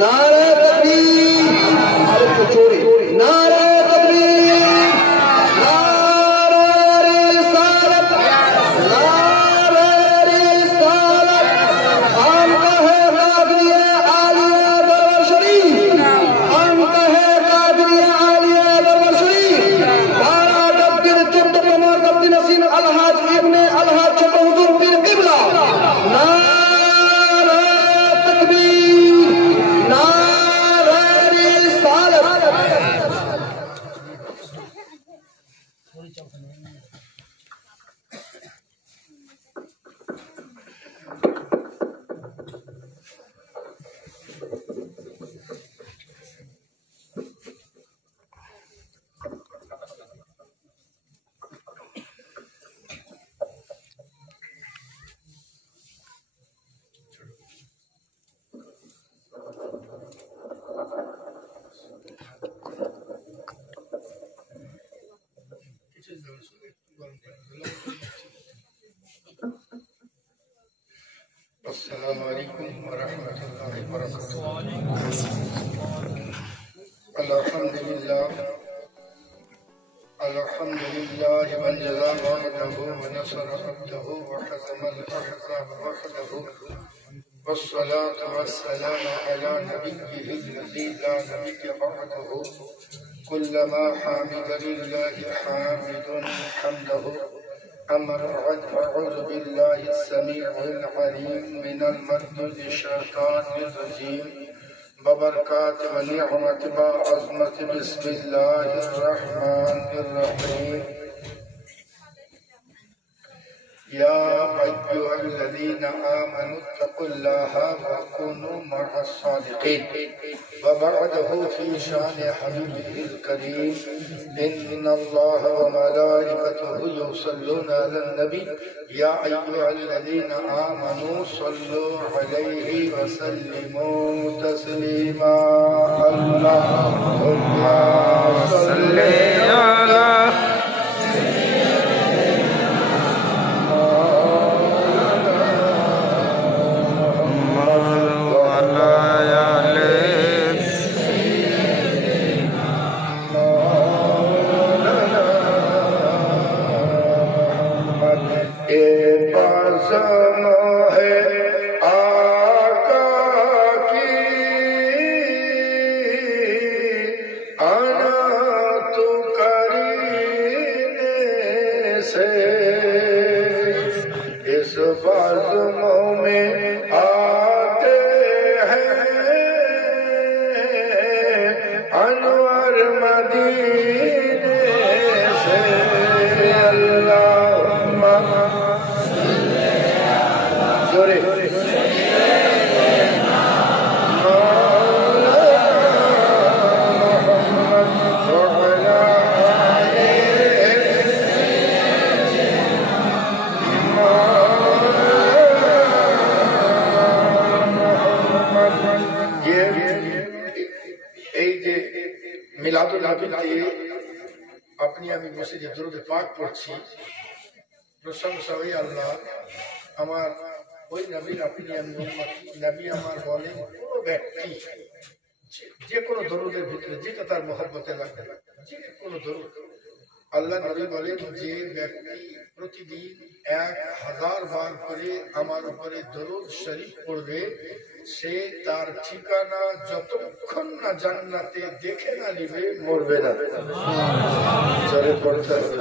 नारे तकबीर, नारे तकबीर, नारे रिसालत, नारे रिसालत। हम कहे कादरिया आलिया दरबार शरीफ, हम कहे कादरिया आलिया दरबार शरीफ। 12 तब्दील 14 कमर तब्दील नसीम अलहाज इब्ने अलहाज छोटे हुजूर पीर किबला। नारे तकबीर, नारे रिसालत। अस्सलामु अलैकुम वरहमतुल्लाहि वबरकातुहू। अल्हम्दुलिल्लाह मन जज़ा वहदहू व नसर अब्दहू व हज़म अल-अहज़ाब वहदहू वस्सलातु वस्सलामु अला नबिय्यिहि अल्लज़ी ला नबिय्य बअदहू कुल्लमा हामिद लिल्लाहि हामिदुन हम्दहू। अम्मा बाद अऊज़ु बिल्लाहि अस्समीउल अलीम मिनल मर्दुज़ि शैतानिर रजीम बबरकात व निअमत व अज़मत बिस्मिल्लाहिर रहमानिर रहीम। या अय्युहल्लज़ीना आमनु तक़ुल्लाहा व कुनू मअस सादिक़ीन। व बअदहू फ़ी शानि हबीबिहिल करीम इन्नल्लाहा व मलाइकतहू युसल्लूना अलन नबी या अय्युहल्लज़ीना आमनु सल्लू अलैहि व सल्लिमू तस्लीमा। अल्लाहुम्मा सल्लि अला अपनी আমি বসে যে দরুদ পাক পড়ছি, প্রশংসা ওই আল্লাহ আমার ওই নবীর আপনি আমি উম্মতি। নবী আমার বলেন কোন ব্যক্তি যে কোনো দরুদের ভিতরে যেটা তার মহব্বতে লাগে, যে কোনো দরুদ, আল্লাহ নবী বলেন যে ব্যক্তি প্রতিদিন 1000 বার করে আমার উপরে দরুদ শরীফ পড়বে, সে তার ঠিকানা যতক্ষণ না জান্নাতে দেখে না নিবে মরবে না। জোরে পড়তে হবে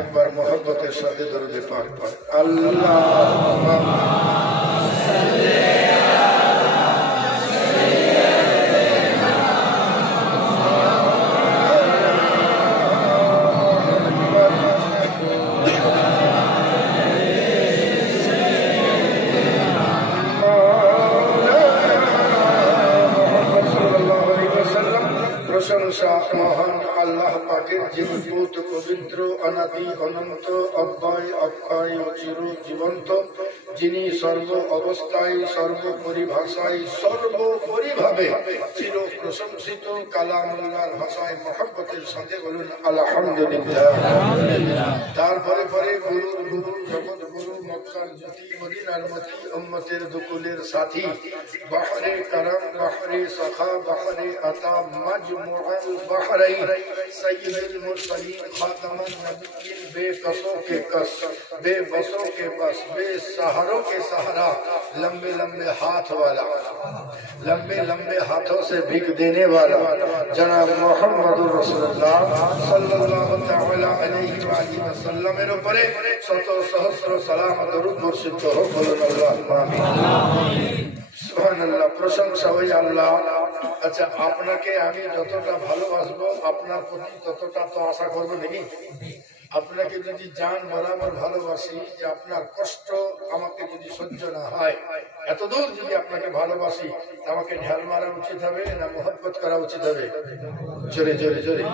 একবার মহব্বতের সাথে দরুদে পাক পড়। আল্লাহুম্মা প্রশংসা মহান আল্লাহ পাকের, যিনি পূত পবিত্র অনাদি অনন্ত অব্যয় অক্ষয় ও চির জীবন্ত, যিনি সর্ব অবস্থায় সর্বপরিভাষায় সর্বোপরিভাবে চির প্রশংসিত। কালামুল্লাহর ভাষায় মহব্বতের সাথে বলুন আলহামদুলিল্লাহ। তারপরে পরে গুরুর গুরু জগৎ গুরু মক্কার জ্যোতি মদিনার মতি উম্মতের দুকুলের সাথী বাহরে করম বাহরে সখা বাহরে আতা মজমুআল বাহরাইন সৈয়দুল মুরসলিন খাতামুন নবিয়্যিন बेकसों के कस बेबसों के बस बेसहारों के सहारा लंबे लंबे हाथ वाला लंबे लंबे हाथों से भीख देने वाला जनाब मोहम्मद रसूलुल्लाह सल्लल्लाहु ताला अलैहि वसल्लम এর উপরে শত সহস্র সালাম দরুদ বর্ষিত হোক বলুন আল্লাহুম্মা আমিন সুবহানাল্লাহ প্রশংসা ওই আল্লাহ আচ্ছা আপনাকে আমি যতটা ভালোবাসবো আপনার প্রতি ততটা তো আশা করব নাকি আপনাকে যদি জান বরাবর ভালোবাসি যে আপনার কষ্ট আমাকে যদি সহ্য না হয় এতদূর যদি আপনাকে ভালোবাসি আমাকে ঢাল মারা উচিত হবে না মোহব্বত করা উচিত হবে জোরে জোরে জোরে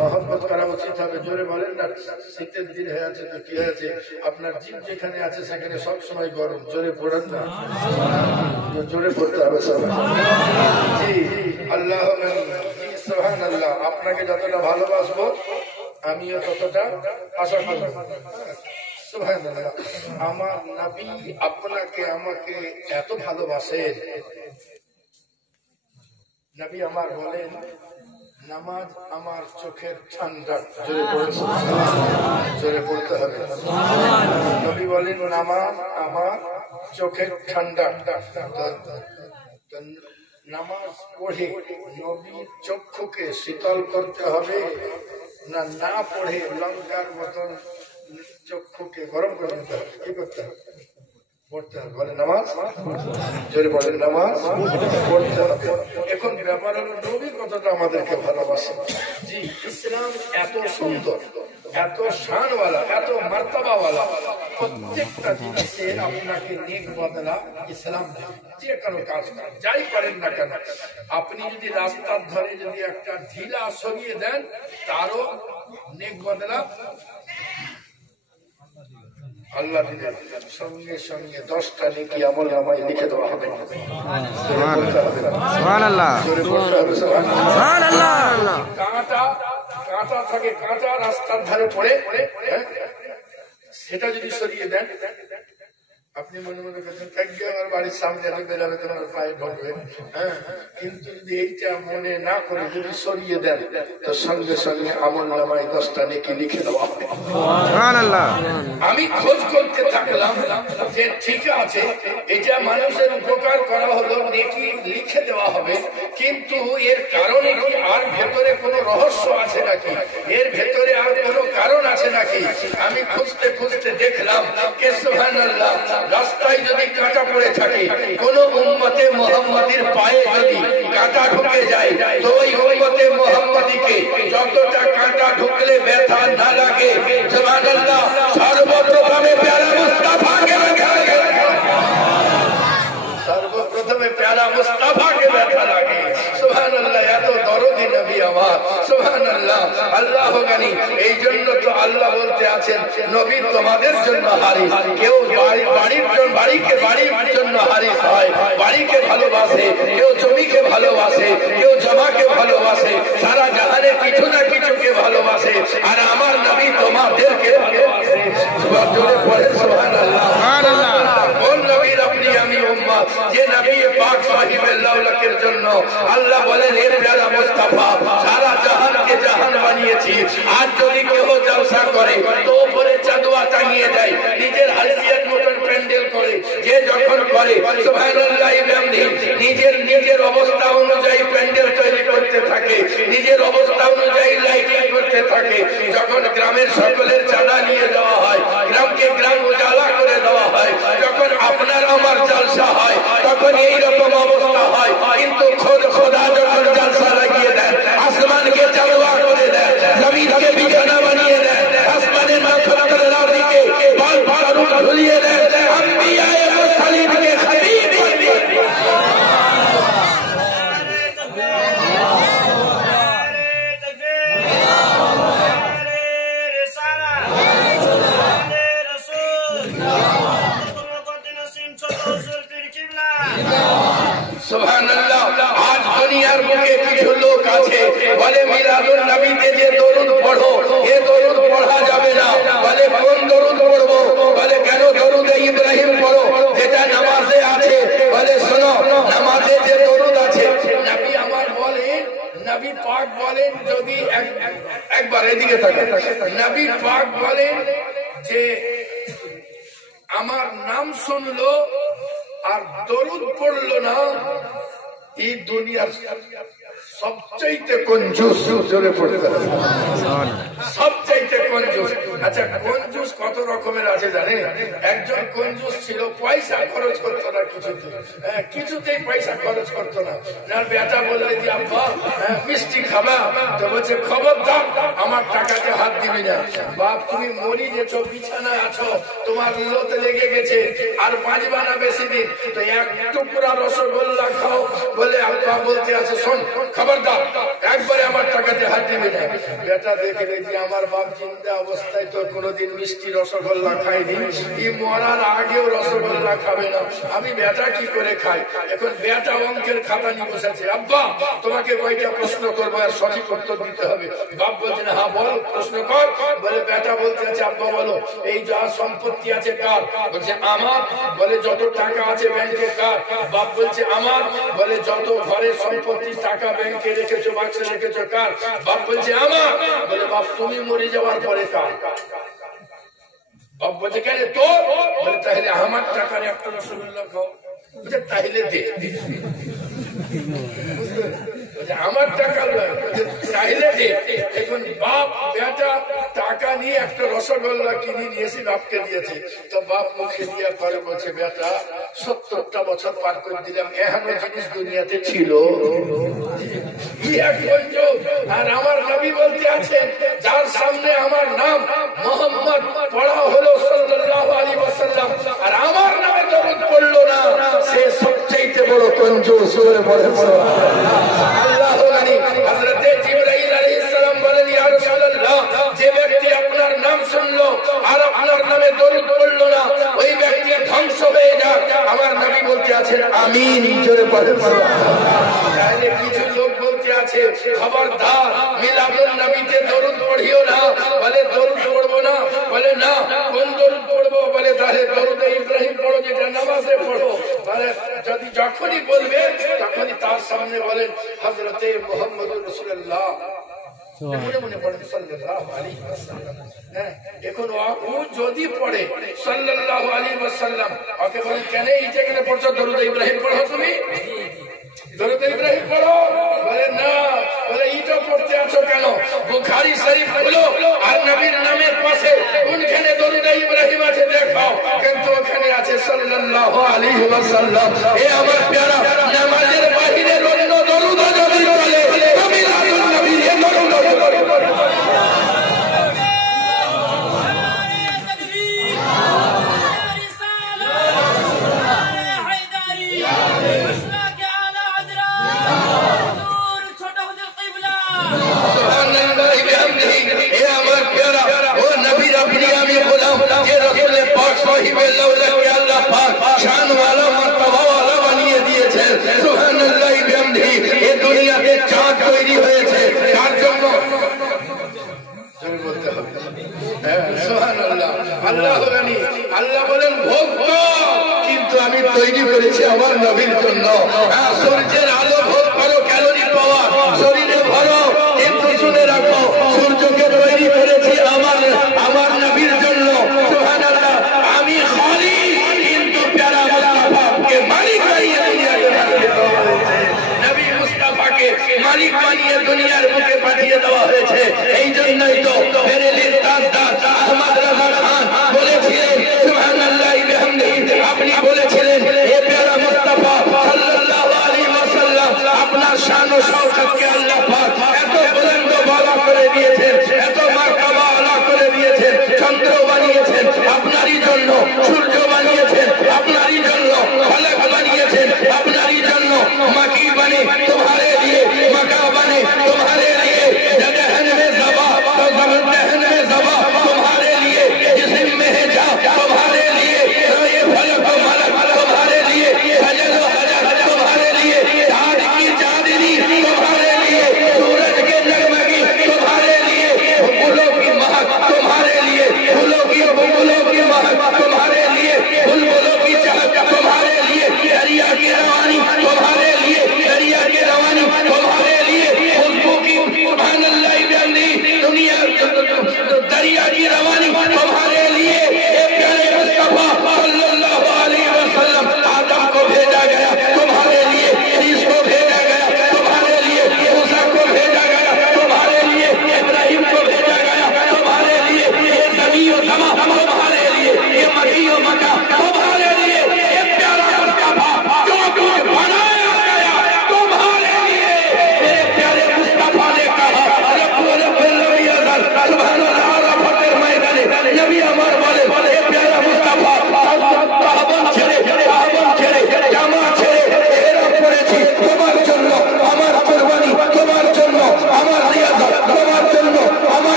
মোহব্বত করা উচিত হবে জোরে বলেন না শীতের দিন হয়ে আছে তো কি হয়েছে আপনার জীব যেখানে আছে সেখানে সব সময় গরম জোরে পড়েন না জোরে পড়তে হবে সবাই জি আল্লাহ সুবহানাল্লাহ আপনাকে যতটা ভালোবাসবো আমিও ততটা আশা করব সুবহানাল্লাহ আমার নবী আপনাকে আমাকে এত ভালোবাসেন নবী আমার বলেন নামাজ আমার চোখের ঠান্ডা জোরে পড়তে জোরে পড়তে হবে নবী বলেন নামাজ আমার চোখের ঠান্ডা নামাজ পড়ে নবীর চক্ষুকে শীতল করতে হবে না না পড়ে লঙ্কার মতন চক্ষুকে গরম করে নিতে হবে কি করতে হবে পড়তে হবে বলে নামাজ জোরে বলেন নামাজ পড়তে হবে এখন ব্যাপার হলো নবী কতটা আমাদেরকে ভালোবাসে জি ইসলাম এত সুন্দর এত শানওয়ালা এত মার্তাবাওয়ালা প্রত্যেকটা জিনিসের আপনাকে নেক বদলা ইসলাম যে কোনো কাজ করেন যাই করেন না কেন আপনি যদি রাস্তার ধারে যদি একটা ঢিলা সরিয়ে দেন তারও নেক বদলা আল্লাহ দিলেন সঙ্গে সঙ্গে 10টা নেকি আমল নামায় লিখে দেওয়া হবে সুবহানাল্লাহ সুবহানাল্লাহ কাঁটা থাকে কাঁটা রাস্তার ধারে পড়ে সেটা যদি সরিয়ে দেন আপনি মনে মনে করছেন আমার বাড়ির সামনে বেরাবে তোমার পায়ে ঢুকবে হ্যাঁ কিন্তু যদি এইটা মনে না করে যদি সরিয়ে দেন তো সঙ্গে সঙ্গে আমল নামায় 10টা নেকি লিখে দেওয়া হবে সুবহানাল্লাহ আমি খোঁজ করতে থাকলাম যে ঠিক আছে এটা মানুষের উপকার করা হলো নেকি লিখে দেওয়া হবে কিন্তু এর কারণে কি আর ভেতরে কোনো রহস্য আছে নাকি এর ভেতরে আর কোনো কারণ আছে নাকি আমি খুঁজতে খুঁজতে দেখলাম কে সুবহানাল্লাহ রাস্তায় যদি কাঁটা পড়ে থাকে কোন উম্মতে মুহাম্মাদির পায়ে যদি কাঁটা ঢুকে যায় তো ওই উম্মতে মুহাম্মাদিকে যতটা কাঁটা ঢুকলে ব্যথা না লাগে সুবহানাল্লাহ সর্বপ্রথমে প্যারা মুস্তাফাকে সর্বপ্রথমে প্যারা মুস্তাফাকে ব্যথা লাগে সুবহানাল্লাহ এত দরদি নবী আমার সুবহানাল্লাহ আল্লাহ গানি এই জন্য তো আল্লাহ বলতে আছেন নবী তোমাদের জন্য হারিস কেউ বাড়ির জন্য হারিস হয় বাড়িকে ভালোবাসে কেউ জমিকে ভালোবাসে কেউ জমাকে ভালোবাসে সারা জাহানে কিছু না কিছুকে ভালোবাসে আর আমার নবী তোমাদেরকে ভালোবাসে সুবহানাল্লাহ সুবহানাল্লাহ কোন নবীর আপনি আমি উম্মত যে নবী পাক সাহিবুল্লাহর জন্য আল্লাহ বলেন হে প্যারা মুস্তাফা সারা জাহানকে জাহান বানিয়েছি আর যদি কেউ জলসা করে তো উপরে চাঁদোয়া টাঙিয়ে দেয় নিজের হাসিয়াত মতন প্যান্ডেল করে যে যখন করে সুবহানাল্লাহ নিজের অবস্থা অনুযায়ী প্যান্ডেল তৈরি করতে থাকে নিজের অবস্থা অনুযায়ী লাইটিং করতে থাকে যখন গ্রামের সকলের চাঁদা নিয়ে দেওয়া হয় গ্রামকে গ্রাম উজালা করে দেওয়া হয় যখন আপনার আমার জলসা হয় তখন এইরকম অবস্থা হয় কিন্তু খোদা যখন জলসা লাগিয়ে দেন আসমানকে চাঁদোয়া করে দেন জমিনকে বিছানা বানিয়ে দেন আসমানের পাক বলেন যদি একবার এদিকে থাকে, নবী পাক বলেন যে আমার নাম শুনলো আর দরুদ পড়লো না, এই দুনিয়ার সবচাইতে কঞ্জুস। জোরে পড়তে হবে, সবচাইতে কঞ্জুস। আচ্ছা কঞ্জুস কত রকমের আছে জানেন? একজন কঞ্জুস ছিল, পয়সা খরচ করতো না কিছুতেই পয়সা খরচ করতো না। বেটা বললে যে আব্বা মিষ্টি খাবা, তো বলছে খবরদার আমার টাকাতে হাত দিবি না। বাপ তুমি মরি গেছো, বিছানায় আছো, তোমার লোতে লেগে গেছে, আর বাঁচবা না বেশি দিন, তো এক টুকরা রসগোল্লা খাও। বলে আব্বা বলতে আছে শোন খবরদার একবারে আমার টাকাতে হাত দিবি না। বেটা দেখে দেখি আমার বাপ চিন্তা অবস্থায় তো কোনোদিন মিষ্টি রসগোল্লা খাইনি, ই মরার আগেও রসগোল্লা খাবে না, আমি বেটা কি করে খাই? এখন বেটা অঙ্কের খাতা নিয়ে বসেছে, আব্বা তোমাকে কয়টা প্রশ্ন করবো আর সঠিক উত্তর দিতে হবে। বাপ বলছে না, হ্যাঁ বল প্রশ্ন কর। বলে বেটা বলতে আছে আব্বা বলো এই যা সম্পত্তি আছে কার? বলছে আমার। বলে যত টাকা আছে ব্যাংকে কার? বাপ বলছে আমার। বলে যত ঘরের সম্পত্তি টাকা ব্যাংকে রেখেছো বাক্সে রেখেছো কার? বাপ বলছে আমার। বলে বাপ তুমি মরে যাওয়ার পরে কার? বাপ বলছে কেন তোর? বলে তাহলে আমার টাকার একটা রসগোল্লা খাও। বলছে তাহলে দে, আমার টাকা চাইলে দে। এখন বাপ বেটা টাকা নিয়ে একটা রসগোল্লা কিনে নিয়ে এসে বাপকে দিয়েছে, তো বাপ মুখে দিয়ে পরে বলছে বেটা 70টা বছর পার করে দিলাম, এমন জিনিস দুনিয়াতে ছিল? আর আমার নবী বলতে আছে যার সামনে আমার নাম মোহাম্মদ পড়া হলো সাল্লাল্লাহু আলাইহি ওয়াসাল্লাম, আর আমার নামে দরুদ পড়লো না, সে সবচেয়ে বড় কঞ্জুস। বলে বড় আল্লাহ জানি। হযরতে জিবরাইল আলাইহিস সালাম বলেন ইয়া রাসূলুল্লাহ, যে ব্যক্তি আপনার নাম শুনলো আর আপনার নামে দরুদ পড়লো না, ওই ব্যক্তি ধ্বংস হয়ে যাক। আমার নবী বলতে আছেন আমিন। জোরে পড়ে তাহলে কিছু লোক বলতে আছে খবরদার মিলাদুন নবীতে দরুদ পড়িও না। বলে দরুদ পড়বো না। বলে না কোন দরুদ পড়বো? বলে তাহলে দরুদে ইব্রাহিম পড়ো, যেটা নামাজে পড়ো। বলে যদি যখনই বলবে তখনই তার সামনে বলেন হযরতে মুহাম্মদুর রাসূলুল্লাহ, মনে পড়ে সাল্লাল্লাহু আলাইহি ওয়াসাল্লাম। এখন ও যদি পড়ে সাল্লাল্লাহু আলাইহি ওয়াসাল্লাম, ওকে বলেন কেন এইটা কেন পড়ছো? দরুদে ইব্রাহিম পড়ো তুমি, দরুদ ইব্রাহিম পড়ো। বলে না। বলে এইটা পড়তে আছো কেন? বুখারী শরীফ খুলো আর নবীর নামের পাশে কোনখানে দরুদ ইব্রাহিম আছে দেখাও, কিন্তু ওখানে আছে সাল্লাল্লাহু আলাইহি ওয়াসাল্লাম। এ আমার প্যারা নামাজের বাহিরে অন্য দরুদ যদি চলে তো মিলাদুন নবীর এ দরুদ আল্লাহ বলেন ভোগ কিন্তু আমি তৈরি করেছি আমার নবীর জন্য। সূর্যের আলো ভোগ করো, ক্যালোরি পাওয়া শরীরে ভরো, কিন্তু শুনে রাখো সূর্যকে তৈরি করেছি আমার নবীর জন্য। সুবহানাল্লাহ। আমি খালি কিন্তু প্যারা মুস্তাফাকে মালিক বানিয়ে দুনিয়াকে পাঠিয়ে দেওয়া হয়েছে। নবী মুস্তাফাকে মালিক বানিয়ে দুনিয়ার বুকে পাঠিয়ে দেওয়া হয়েছে। এই জন্যই তো বেরেলির তাজদার আহমদ রাজা খান বলেছিলেন সুবহানাল্লাহ বিহামদিহি, আপনি বলেছিলেন হে প্যারা মুস্তাফা সাল্লাল্লাহু আলাইহি ওয়াসাল্লাম, আপনার শান ও শওকতকে আল্লাহ পাক এত বুলন্দ বালা করে দিয়েছেন, এত মারতাবা আলা করে দিয়েছেন। চন্দ্র বানিয়েছেন আপনারই জন্য, সূর্য বানিয়েছেন আপনারই জন্য, ফলক বানিয়েছেন আপনারই জন্য, মাকি বনে তোমারে লিয়ে, মাকা বনে তোমারে লিয়ে, জগহন মে ज़बा तो ज़बरदहन में ज़बा तुम्हारे लिए, जिस्म में जा तुम्हारे लिए, ये फलक मलक तुम्हारे लिए, सजद हजर तुम्हारे लिए, चाँद की चाँदनी तुम्हारे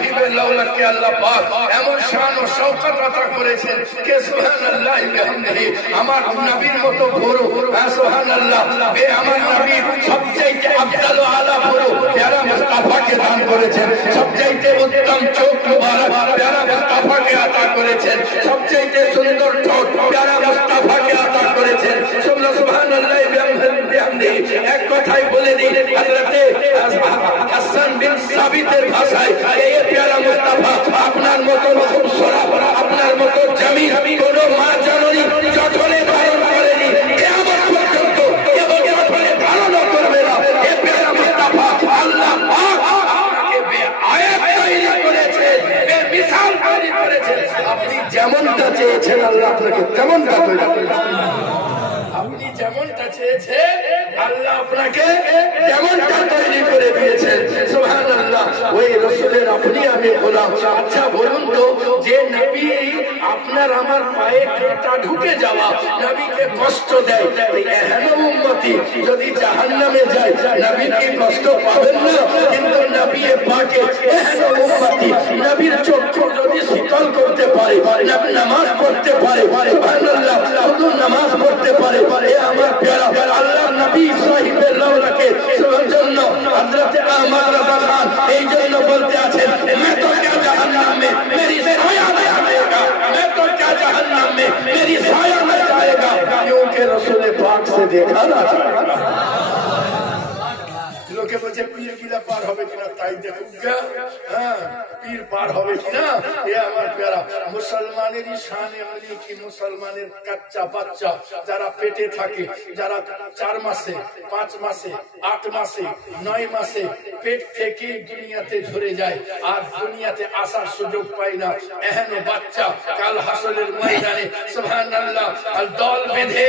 সাহিবে লাউলাকে আল্লাহ পাক এমন শান ও শওকত আতা করেছেন কে সুবহানাল্লাহ বিহামদিহি আমার নবীর মতো বড় সুবহানাল্লাহ বে আমার নবী সবচেয়ে আফদাল ও আলা বড় প্যারা মুস্তাফাকে দান করেছেন সবচেয়ে উত্তম চোখ মুবারক প্যারা মুস্তাফাকে আতা করেছেন সবচেয়ে সুন্দর ঠোঁট প্যারা মুস্তাফাকে আতা করেছেন সুবহানাল্লাহ বিহামদিহি এক কথাই বলে দিই হযরতে হাসান বিন সাবিতের ভাষায় এই প্যারা মুস্তাফা আপনার মতো খুবসুরত আপনার মতো জামিল কোন মা জননী জঠরে ধারণ করেনি কিয়ামত পর্যন্ত এবং জঠরে ধারণ করবে না এই প্যারা মুস্তাফা আল্লাহ পাক আপনাকে বেআয়াত তৈরি করেছেন বেমিসাল তৈরি করেছেন আপনি যেমনটা চেয়েছেন আল্লাহ আপনাকে তেমনটা তৈরি করেছেন আপনি যেমনটা চেয়েছেন আল্লাহ আপনাকে যেমনটা তৈরি করে দিয়েছেন সুবহানাল্লাহ ওই রাসূলের আপনি আমি গোলাম আচ্ছা বলুন তো যে নবী আপনার আমার পায়ে কাঁটা ঢুকে যাওয়া নবীকে কষ্ট দেয় এহেন উম্মতি যদি জাহান্নামে যায় নবী কি কষ্ট পাবেন না কিন্তু নবী পাকে এহেন উম্মতি নবীর চক্ষু যদি শীতল করতে পারে নামাজ পড়তে পারে সুবহানাল্লাহ শুধু নামাজ পড়তে পারে এ আমার প্যারা আল্লাহ নবী সাহিবে লাউলাকে জন্য হযরত আহমদ রাজা খান এই জন্য বলতে আছেন मैं तो क्या जहन्नम में मेरी साया में आएगा मैं तो क्या जहन्नम में मेरी साया में जाएगा क्योंकि रसूल पाक से देखा ना লোকে বলছে পীর কিলা পার হবে কিনা তাই দেখুন হ্যাঁ পীর পার হবে কিনা এ আমার প্যারা মুসলমানেরই শান এমনি কি মুসলমানের কাচ্চা বাচ্চা যারা পেটে থাকে যারা 4 মাসে 5 মাসে 8 মাসে 9 মাসে পেট থেকে দুনিয়াতে ঝরে যায় আর দুনিয়াতে আসার সুযোগ পায় না এহেন বাচ্চা কাল হাসরের ময়দানে সুবহানাল্লাহ আল দল বেঁধে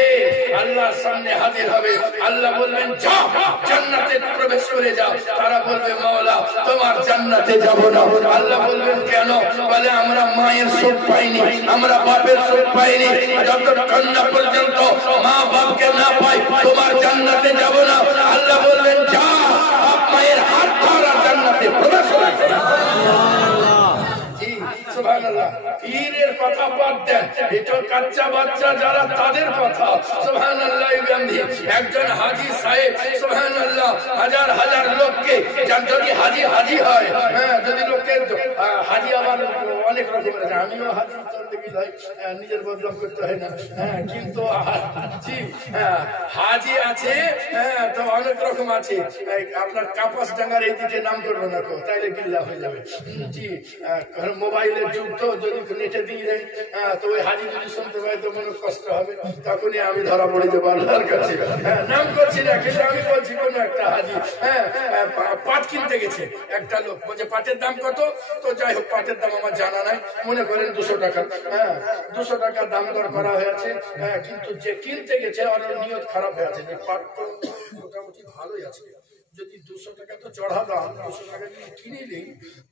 আল্লাহর সামনে হাজির হবে আল্লাহ বলবেন যাও জান্নাতে প্রবেশ করে যাও তারা বলবে মাওলা তোমার জান্নাতে যাব না আল্লাহ বলবেন কেন বলে আমরা মায়ের সুখ পাইনি আমরা বাপের সুখ পাইনি যতক্ষণ না পর্যন্ত মা বাপকে না পাই তোমার জান্নাতে যাব না আল্লাহ বলবেন যাও বাপ মায়ের হাত ধরা জান্নাতে প্রবেশ করে সুবহানাল্লাহ পীরের কথা বাদ দেন এটা কাচ্চা বাচ্চা যারা তাদের কথা সুবহানাল্লাহ একজন হাজী সাহেব সুবহানাল্লাহ হাজার হাজার লোককে যদি হাজী হয় হ্যাঁ যদি লোককে হাজী আবার অনেক রকমের আছে আমিও হাজী চলতে গেলে নিজের বদনাম করতে হয় না হ্যাঁ কিন্তু হাজী আছে হ্যাঁ তো অনেক রকম আছে আপনার কাপাস ডাঙ্গার এইদিকে নাম করবো না তাইলে গিল্লা হয়ে যাবে জি মোবাইলের যুগ তো যদি নেটে দিয়ে দেয় তো ওই হাজি যদি শুনতে পাই তো মনে কষ্ট হবে তখনই আমি ধরা পড়ে যাবো আল্লাহর কাছে নাম করছি না কিন্তু আমি বলছি কোনো একটা হাজি পাট কিনতে গেছে একটা লোক বলছে পাটের দাম কত তো যাই হোক পাটের দাম আমার জানা নাই মনে করেন 200 টাকা 200 টাকা দাম দর করা হয়েছে কিন্তু যে কিনতে গেছে ওর নিয়ত খারাপ হয়ে আছে যে পাট তো মোটামুটি ভালোই আছে যদি 200 টাকা তো চড়া দাম 200 টাকা যদি কিনে নিই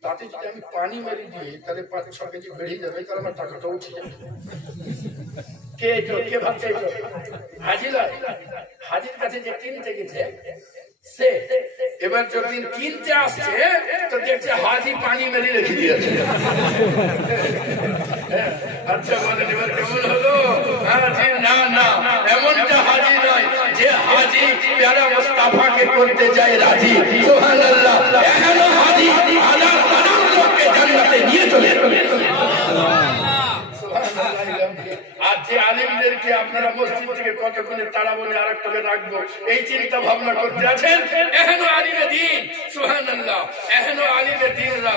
তাতে যদি আমি পানি মেরে দিই তাহলে 5-6 কেজি বেড়ে যাবে তাহলে আমার টাকাটা উঠে যাবে কে ভাবছে হাজির কাছে যে কিনতে গেছে সে এবার যতদিন কিনতে আসছে তো দেখছে হাজি পানি মেরে রেখে দিয়েছে আচ্ছা বলেন এবার কেমন হলো হাজি না এমনটা হাজি নয় যে হাজি প্যারা মুস্তাফাকে করতে যায় রাজি সুবহানাল্লাহ এখনো হাজি হাজার হাজার লোককে জান্নাতে নিয়ে চলে যাবে আর যে আলিমদেরকে আপনারা মসজিদ থেকে কতক্ষণে তারা বলে আরেকটাকে রাখবো এই চিন্তা ভাবনা করতে আছেন এখনো আলিমে দিন সুবহানাল্লাহ এখনো আলিমে দিনরা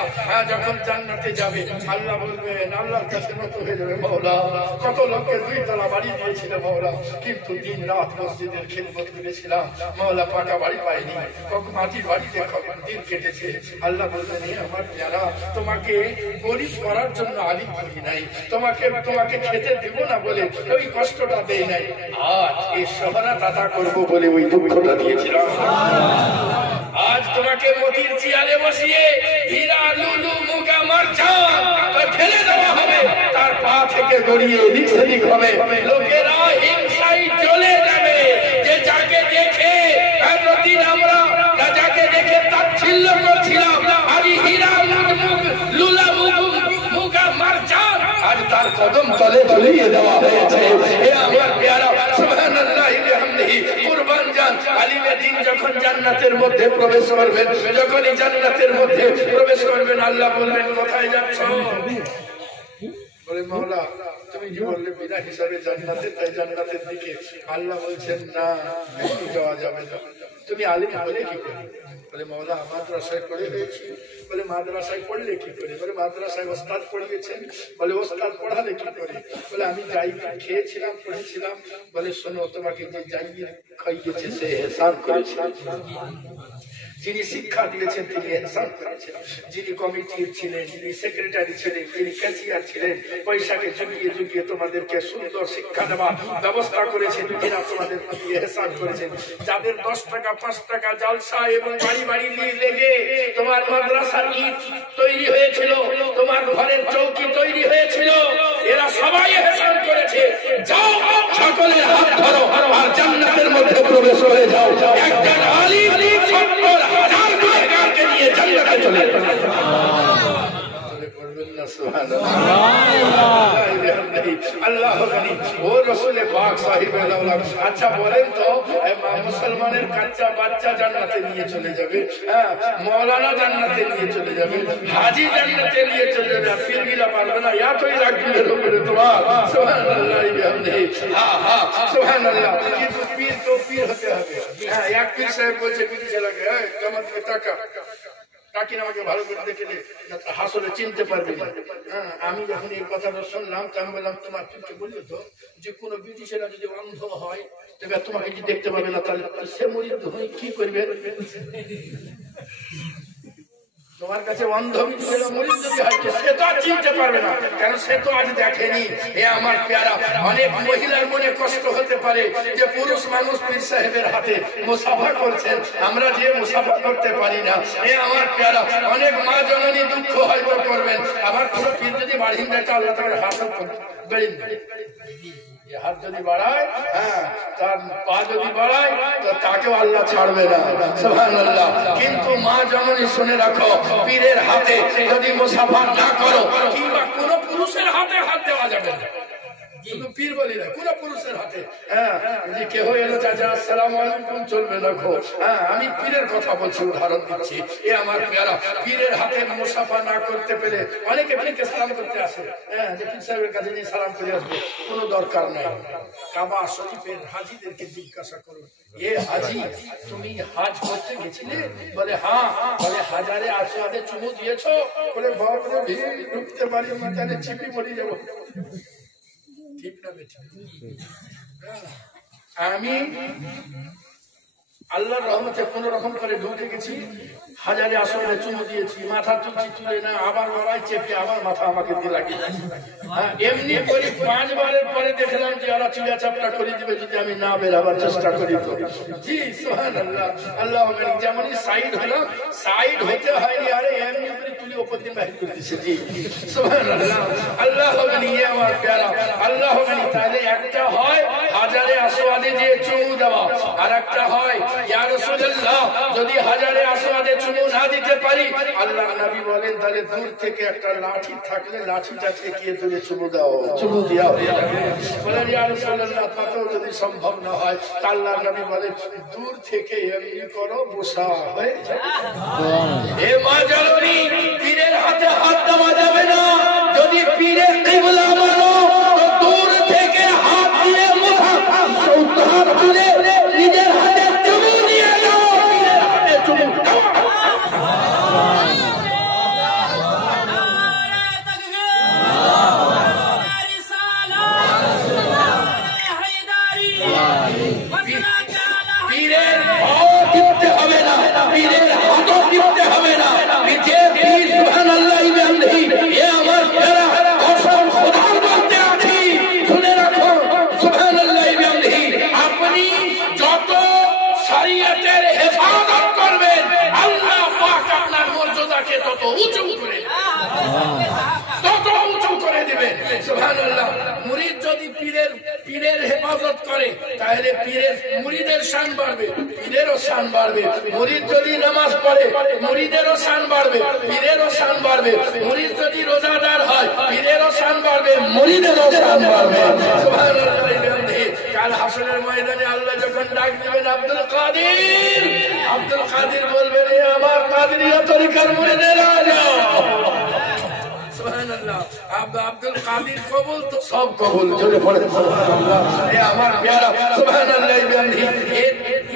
যখন জান্নাতে যাবে আল্লাহ বলবেন আল্লাহর কাছে নত হয়ে যাবে মাওলা কত লোককে 2 তলা বাড়ি দিয়েছিল মাওলা কিন্তু দিন রাত মসজিদের খিদমত করেছিলাম মাওলা পাকা বাড়ি পাইনি কখন মাটির বাড়িতে দিন কেটেছে আল্লাহ বলবেন আমার যারা তোমাকে গরিব করার জন্য আলিম করি নাই তোমাকে খেতে দেব না বলে ওই কষ্টটা দেই নাই আজ এই শহরা দাতা করব বলে ওই দুঃখটা দিয়েছিলাম আজ তোমাকে মতির চেয়ারে বসিয়ে হীরা লুলু মুগা মারজান ফেলে দেওয়া হবে তার পা থেকে গড়িয়ে এদিক সেদিক হবে লোকেরা হিংসায় চলে যাবে যে যাকে দেখে এতদিন আমরা যাকে দেখে তাচ্ছিল্য করছিলাম আজ হীরা কদম তলে ঝুলিয়ে দেওয়া হয়েছে। হে আমার প্যারা সুবহানাল্লাহি বিহামদিহি কুরবান জান আলিমে দ্বীন যখন জান্নাতের মধ্যে প্রবেশ করবেন, যখনই জান্নাতের মধ্যে প্রবেশ করবেন আল্লাহ বলবেন কোথায় যাচ্ছ? বলে মাওলা তুমি যে বললে বিনা হিসাবে জান্নাতে, তাই জান্নাতের দিকে। আল্লাহ বলছেন না, একটু যাওয়া যাবে না। তুমি আলিম বলে কি করে? বলে মাওলা মাদ্রাসায় পড়ে হয়েছি। বলে মাদ্রাসায় পড়লে কি করে? বলে মাদ্রাসায় ওস্তাদ পড়িয়েছেন। বলে ওস্তাদ পড়ালে কি করে? বলে আমি যাই খেয়েছিলাম, পড়েছিলাম। বলে শোনো, তোমাকে যে যাইয়ে খাইয়েছে সে হেসাব করেছে, যিনি শিক্ষা দিয়েছেন তিনি এহসান করেছেন, যিনি কমিটির ছিলেন, যিনি সেক্রেটারি ছিলেন, যিনি ক্যাশিয়ার ছিলেন, পয়সাকে জুগিয়ে জুগিয়ে তোমাদেরকে সুন্দর শিক্ষা দেওয়ার ব্যবস্থা করেছেন, এরা তোমাদের প্রতি এহসান করেছেন। যাদের 10 টাকা 5 টাকা জালসা এবং বাড়ি বাড়ি লেগে তোমার মাদ্রাসার ইট তৈরি হয়েছিল, তোমার ঘরের চৌকি তৈরি হয়েছিল, এরা সবাই এহসান করেছে। যাও সকলের হাত ধরো আর জান্নাতের মধ্যে প্রবেশ করে যাও। একজন আলিম 70,000 গুনাহগারকে নিয়ে জান্নাতে চলে যাবে। আচ্ছা বলেন তো, মুসলমানের কাচ্চা বাচ্চা জান্নাতে নিয়ে চলে যাবে, মৌলানা জান্নাতে নিয়ে চলে যাবে, হাজি জান্নাতে নিয়ে চলে যাবে, পীরগিলা পারবে না? এতই রাখবিলের উপরে তোমার। সুবহানাল্লাহ সুবহানাল্লাহ। কিন্তু পীর তো পীর হতে হবে। হ্যাঁ, এক পীর সাহেব বলছে পীর ছেলেকে, তোমার টাকা কাকিন আমাকে ভালো করে দেখে হাসলে চিনতে পারবে না। আমি যখন এই কথাটা শুনলাম, আমি বললাম তোমার পীরকে বললো তো যে কোনো বিদেশিরা যদি অন্ধ হয় তবে তোমাকে যদি দেখতে পাবে না, তাহলে সে মরিদ হয়ে কি করবে? তোমার কাছে অন্ধ মরিদ যদি হয় সে তো আর চিনতে পারবে না, কারণ সে তো আজ দেখেনি। এ আমার প্যারা, অনেক মহিলার মনে কষ্ট হতে পারে যে পুরুষ মানুষ পীর সাহেবের হাতে মুসাফা করছেন, আমরা যে মুসাফা করতে পারি না। এ আমার প্যারা, অনেক মা জননী দুঃখ হয়তো করবেন। আবার কোন পীর যদি বাড়িয়ে দেয় তো আল্লাহ তাকে হাত বেড়িয়ে দেবে। হাত যদি বাড়ায়, তার পা যদি বাড়ায় তো তাকেও আল্লাহ ছাড়বে না। সুবহানাল্লাহ। কিন্তু মা জননী শুনে রাখো, পীরের হাতে যদি মুসাফা না করো কিংবা কোন পুরুষের হাতে হাত দেওয়া যাবে না। শুধু পীর বলি না, কোন পুরুষের হাতে যে কেহ এলো চাচা আসসালামু আলাইকুম চলবে না খো। আমি পীরের কথা বলছি, উদাহরণ দিচ্ছি। এ আমার প্যারা, পীরের হাতে মুসাফা না করতে পেরে অনেকে পীরকে সালাম করতে আসে, যে পীর সাহেবের কাছে নিয়ে সালাম করে আসবে, কোনো দরকার নাই। কাবা শরীফের হাজিদেরকে জিজ্ঞাসা করুন, এ হাজি তুমি হাজ করতে গেছিলে? বলে হ্যাঁ। বলে হাজারে আসওয়াদে চুমু দিয়েছো? বলে বাপরে ভিড় ঢুকতে পারি, মাথায় ছিপি মরে যাবো। ঠিক না বেঠিক? আমি আল্লাহর রহমতে কোন রকম করে ঢুকে গেছি, হাজারে আসলে চুমু দিয়েছি, মাথা তুলছি, তুলে না আবার বাবাই চেপে আবার মাথা আমাকে দিয়ে লাগিয়ে দিয়েছি। এমনি করে 5 বারের পরে দেখলাম যে ওরা চিড়া চাপটা করে দিবে যদি আমি না বেরাবার চেষ্টা করি তো। জি সুবহানাল্লাহ। আল্লাহ যেমনই সাইড হলাম, সাইড হতে হয়নি, আরে এমনি করে তুলি ওপর দিয়ে বাহির করে দিচ্ছে। জি সুবহানাল্লাহ। আল্লাহ নিয়ে আমার প্যারা, আল্লাহ তাহলে একটা হয় হাজারে আসওয়াদে যে চুমু দেওয়া, আর একটা হয় ইয়া রাসূলুল্লাহ যদি হাজারে আসওয়াদে চুমু না দিতে পারি, আল্লাহর নবী বলেন তাহলে দূর থেকে একটা লাঠি থাকলে লাঠিটা ঠেকিয়ে তুলে চুমু দাও, চুমু দেওয়া হয়ে যাবে। বলেন ইয়া রাসূলুল্লাহ তাতেও যদি সম্ভব না হয়, আল্লাহর নবী বলেন দূর থেকে এমনি করো, বসা হয়ে যাবে। হে মা জননী, পীরের হাতে হাত দেওয়া যাবে না। যদি পীরের কিবলা মানো তো দূর থেকে হাত দিয়ে মুসাফা হাত তুলে নিজের হাতে চুমু দিয়ে দাও, পীরের হাতে চুমু দাও। পীরের ভাও টিপতে হবে না, পীরের হাতও টিপতে হবে না। যে পীর সুবহানাল্লাহ বিহামদিহি, এ আমার প্যারা কসম খোদার বলতে আছি, শুনে রাখো সুবহানাল্লাহ বিহামদিহি, আপনি যত শরীয়তের হেফাজত করবেন আল্লাহ পাক আপনার মর্যাদাকে তত উঁচু করে দেবেন, তত উঁচু করে দিবেন। সুবহানাল্লাহ। মুরিদ যদি পীরের হেফাজত করে তাহলে পীরের মুরিদের শান বাড়বে, পীরেরও শান বাড়বে। মুরিদ যদি নামাজ পড়ে মুরিদেরও শান বাড়বে, পীরেরও শান বাড়বে। মুরিদ যদি রোজাদার হয় পীরেরও শান বাড়বে, মুরিদেরও শান বাড়বে। সুবহানাল্লাহ। কাল হাসরের ময়দানে আল্লাহ যখন ডাক দিবেন আব্দুল কাদের বলবেন আমার কাদেরিয়া তরিকার মুরিদেরা যাও। সুবহানাল্লাহ। আব্দুল কাদের কবুল তো সব কবুল, জোরে পড়ে সুবহানাল্লাহ। এ আমার প্যারা সুবহানাল্লাহ।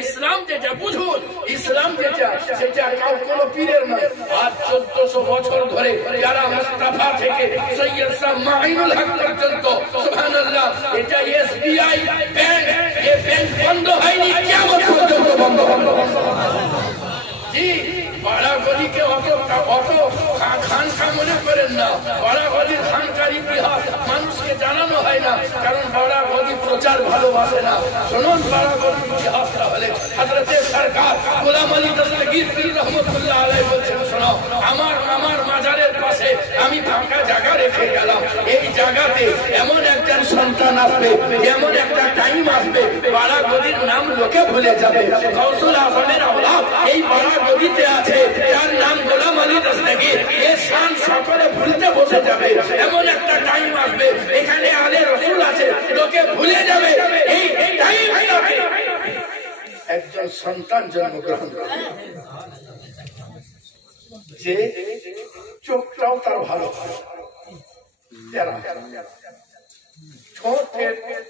ইসলাম যেটা বুঝুন, ইসলাম যেটা সেটা কোনো পীরের নয়। আজ 1400 বছর ধরে যারা মুস্তাফা থেকে সৈয়দ শাহ মাইনুল হক পর্যন্ত সুবহানাল্লাহ, এটা এসবিআই ব্যাংক, এই ব্যাংক বন্ধ হয়নি, কিয়ামত পর্যন্ত বন্ধ হবে। জি, বাড়াগদিকে অত খানকা মনে করেন না। বাড়াগদির খানকার ইতিহাস মানুষকে জানানো হয় না, কারণ বাড়াগদি প্রচার ভালোবাসে না। শুনুন বাড়াগদির ইতিহাসটা হলে হযরতে সরকার গোলাম আলী দস্তগীর পীর রহমাতুল্লাহ আলাইহি বলছেন, শোনো আমার মাজারের পাশে আমি ফাঁকা জায়গা রেখে গেলাম। এই জায়গাতে এমন একজন সন্তান আসবে, এমন একটা টাইম আসবে বাড়াগদির নাম লোকে ভুলে যাবে। গৌসুল আজমের আওলাদ এই বাড়াগদিতে আছে, যার নাম গোলাম আলী দস্তগীর, এর শান সকলে ভুলতে বসে যাবে। এমন একটা টাইম আসবে এখানে আলে রসুল আছে, লোকে ভুলে যাবে। এই টাইমটাতে একজন সন্তান জন্মগ্রহণ করে, যে চোখটাও তার ভালো,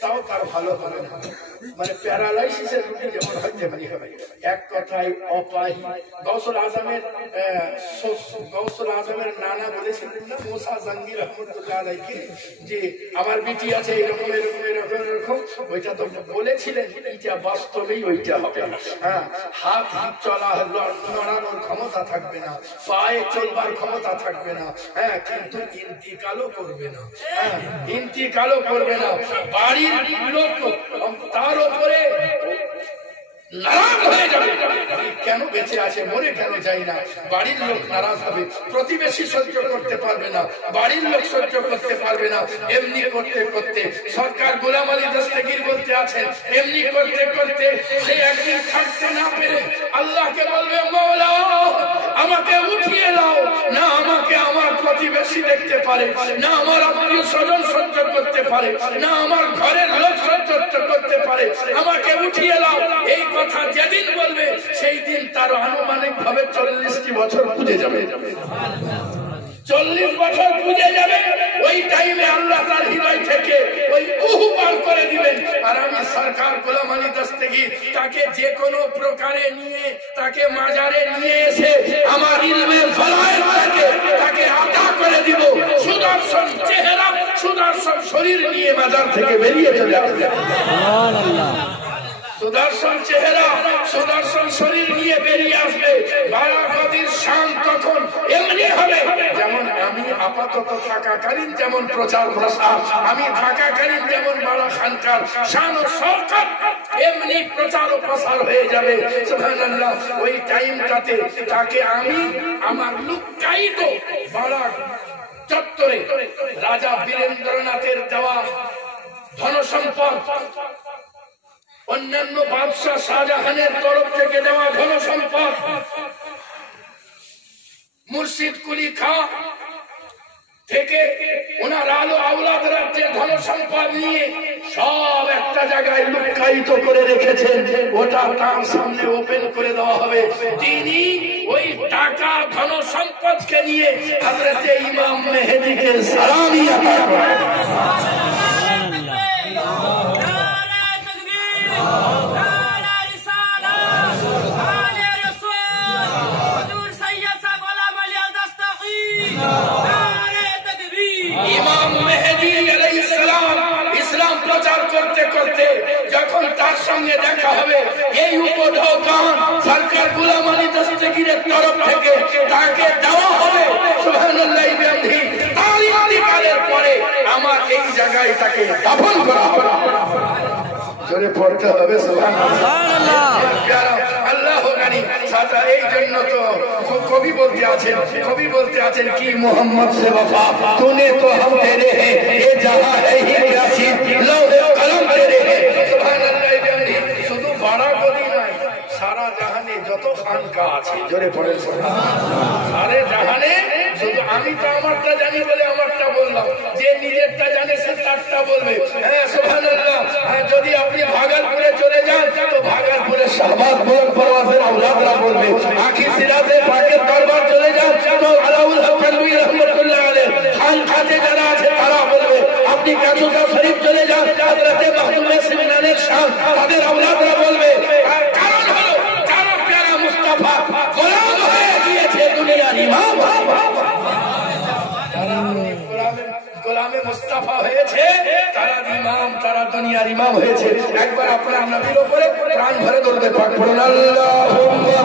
তাও তার ভালো হবে না, মানে প্যারালাইসিসের রোগী যেমন হইতে হবে। এক কথায় অপাহি। গৌসুল আজমের নানা বলেছিলেন না মুসা জাহাঙ্গীর রহমতুল্লাহ আলাইহি যে আমার বেটি আছে এরকম এরকম এরকম এরকম, ওইটা তো বলেছিলেন, এটা বাস্তবেই ওইটা হবে। হ্যাঁ, হাত চলা নড়ানোর ক্ষমতা থাকবে না, পায়ে চলবার ক্ষমতা থাকবে না, হ্যাঁ, কিন্তু ইন্তিকালও করবে না। হ্যাঁ, ইন্তিকালও করবে না। বাড়ির লোক তার উপরে নারাজ হয়ে যাবে, কেন বেঁচে আছে, মরে কেন যায় না। বাড়ির লোক নারাজ হবে, প্রতিবেশী সহ্য করতে পারবে না, বাড়ির লোক সহ্য করতে পারবে না। এমনি করতে করতে সরকার গোলাম আলী দস্তগীর বলতে আছেন, এমনি করতে করতে সে একদিন থাকতে না পেরে আল্লাহকে বলবে, মওলা আমাকে উঠিয়ে নাও। না আমাকে আমার প্রতিবেশী দেখতে পারে, না আমার আত্মীয় স্বজন সহ্য করতে পারে, না আমার ঘরের লোক সহ্য করতে পারে, আমাকে উঠিয়ে নাও। এই কথা যেদিন বলবে সেই দিন তার আনুমানিক ভাবে 40টি বছর পুজে যাবে, 40 বছর পুজে যাবে। ওই টাইমে আল্লাহ তার হৃদয় থেকে ওই পার করে দিবেন। আর আমি সরকার গোলাম আলী দস্তগীর তাকে যে কোনো প্রকারে নিয়ে তাকে মাজারে নিয়ে এসে আমার ইলমের ফলায়ের থেকে তাকে আদা করে দিব। সুদর্শন চেহারা সুদর্শন শরীর নিয়ে মাজার থেকে বেরিয়ে চলে আসবে। সুবহানাল্লাহ। সুদর্শন চেহারা সুদর্শন শরীর নিয়ে বেরিয়ে আসবে। বাড়াগদির শান তখন এমনি হবে যেমন আমি আপাতত থাকাকালীন যেমন প্রচার প্রসার, আমি থাকাকালীন যেমন বাড়া খানকার শান ও শওকত, এমনি প্রচার ও প্রসার হয়ে যাবে। সুবহানাল্লাহ। ওই টাইমটাতে তাকে আমি আমার লুকায়িত বাড়া চত্বরে রাজা বীরেন্দ্রনাথের দেওয়া ধনসম্পদ, অন্যান্য বাদশাহ শাহজাহানের তরফ থেকে দেওয়া ধনসম্পদ, মুর্শিদ কুলি খাঁ থেকে ওনার আলো আওলাদ রাজ্যের ধনসম্পদ নিয়ে সব একটা জায়গায় লুকায়িত করে রেখেছেন। ওটা তার সামনে ওপেন করে দেওয়া হবে। তিনি ওই টাকা ধনসম্পদকে নিয়ে হযরতে ইমাম মেহেদীকে সালামি আতা করেন। ইমাম মেহেদী আলাইহিস সালাম ইসলাম প্রচার করতে করতে যখন তার সঙ্গে দেখা হবে, এই উপঢৌকন সরকার গোলাম আলী দস্তগীরের তরফ থেকে তাকে দেওয়া হবে। সুবহানাল্লাহ। তার ইন্তিকালের পরে আমার এই জায়গায় তাকে দাফন করা হবে। জোরে পড়তে হবে সুবহানাল্লাহ। আল্লাহু জানি সাজা। এই জন্য তো কবি বলতে আছেন কি মোহাম্মদ সে वफा तूने तो हम तेरे हैं ये जहां है ही क्या चीज लौहे कलम तेरे हैं। সুবহানাল্লাহ। শুধু বাড়া বলি নাই, সারা জাহানে যত খানকা আছে, জোরে পড়েন সারে জাহানে, শুধু আমি তো আমারটা জানি বলে আমারটা বললাম, যে নিজেরটা জানে সে তারটা বলবে। হ্যাঁ সুবহানাল্লাহ। যদি আপনি ভাগলপুরে চলে যান তো ভাগলপুরের শাহবাজ বুলন্দ পরওয়াজের আওলাদরা বলবে। আখি সিরাতে পাকের দরবার চলে যান তো আলাউল হক কানবী রহমাতুল্লাহ আলাইহি খানকাতে যারা আছে তারা বলবে। আপনি কাচুকা শরীফ চলে যান হযরতে মাহমুদ সিমনানের শাহ তাদের আওলাদরা বলবে। কারণ হলো যারা প্যারা মুস্তাফা গোলাম হয়ে গিয়েছে দুনিয়ার ইমাম, গোলামে মুস্তাফা হয়েছে, তারা ইমাম, তারা দুনিয়ার ইমাম হয়েছে। একবার আপনারা নবীর উপরে প্রাণ ভরে দরুদ পাক পড়ুন। আল্লাহুম্মা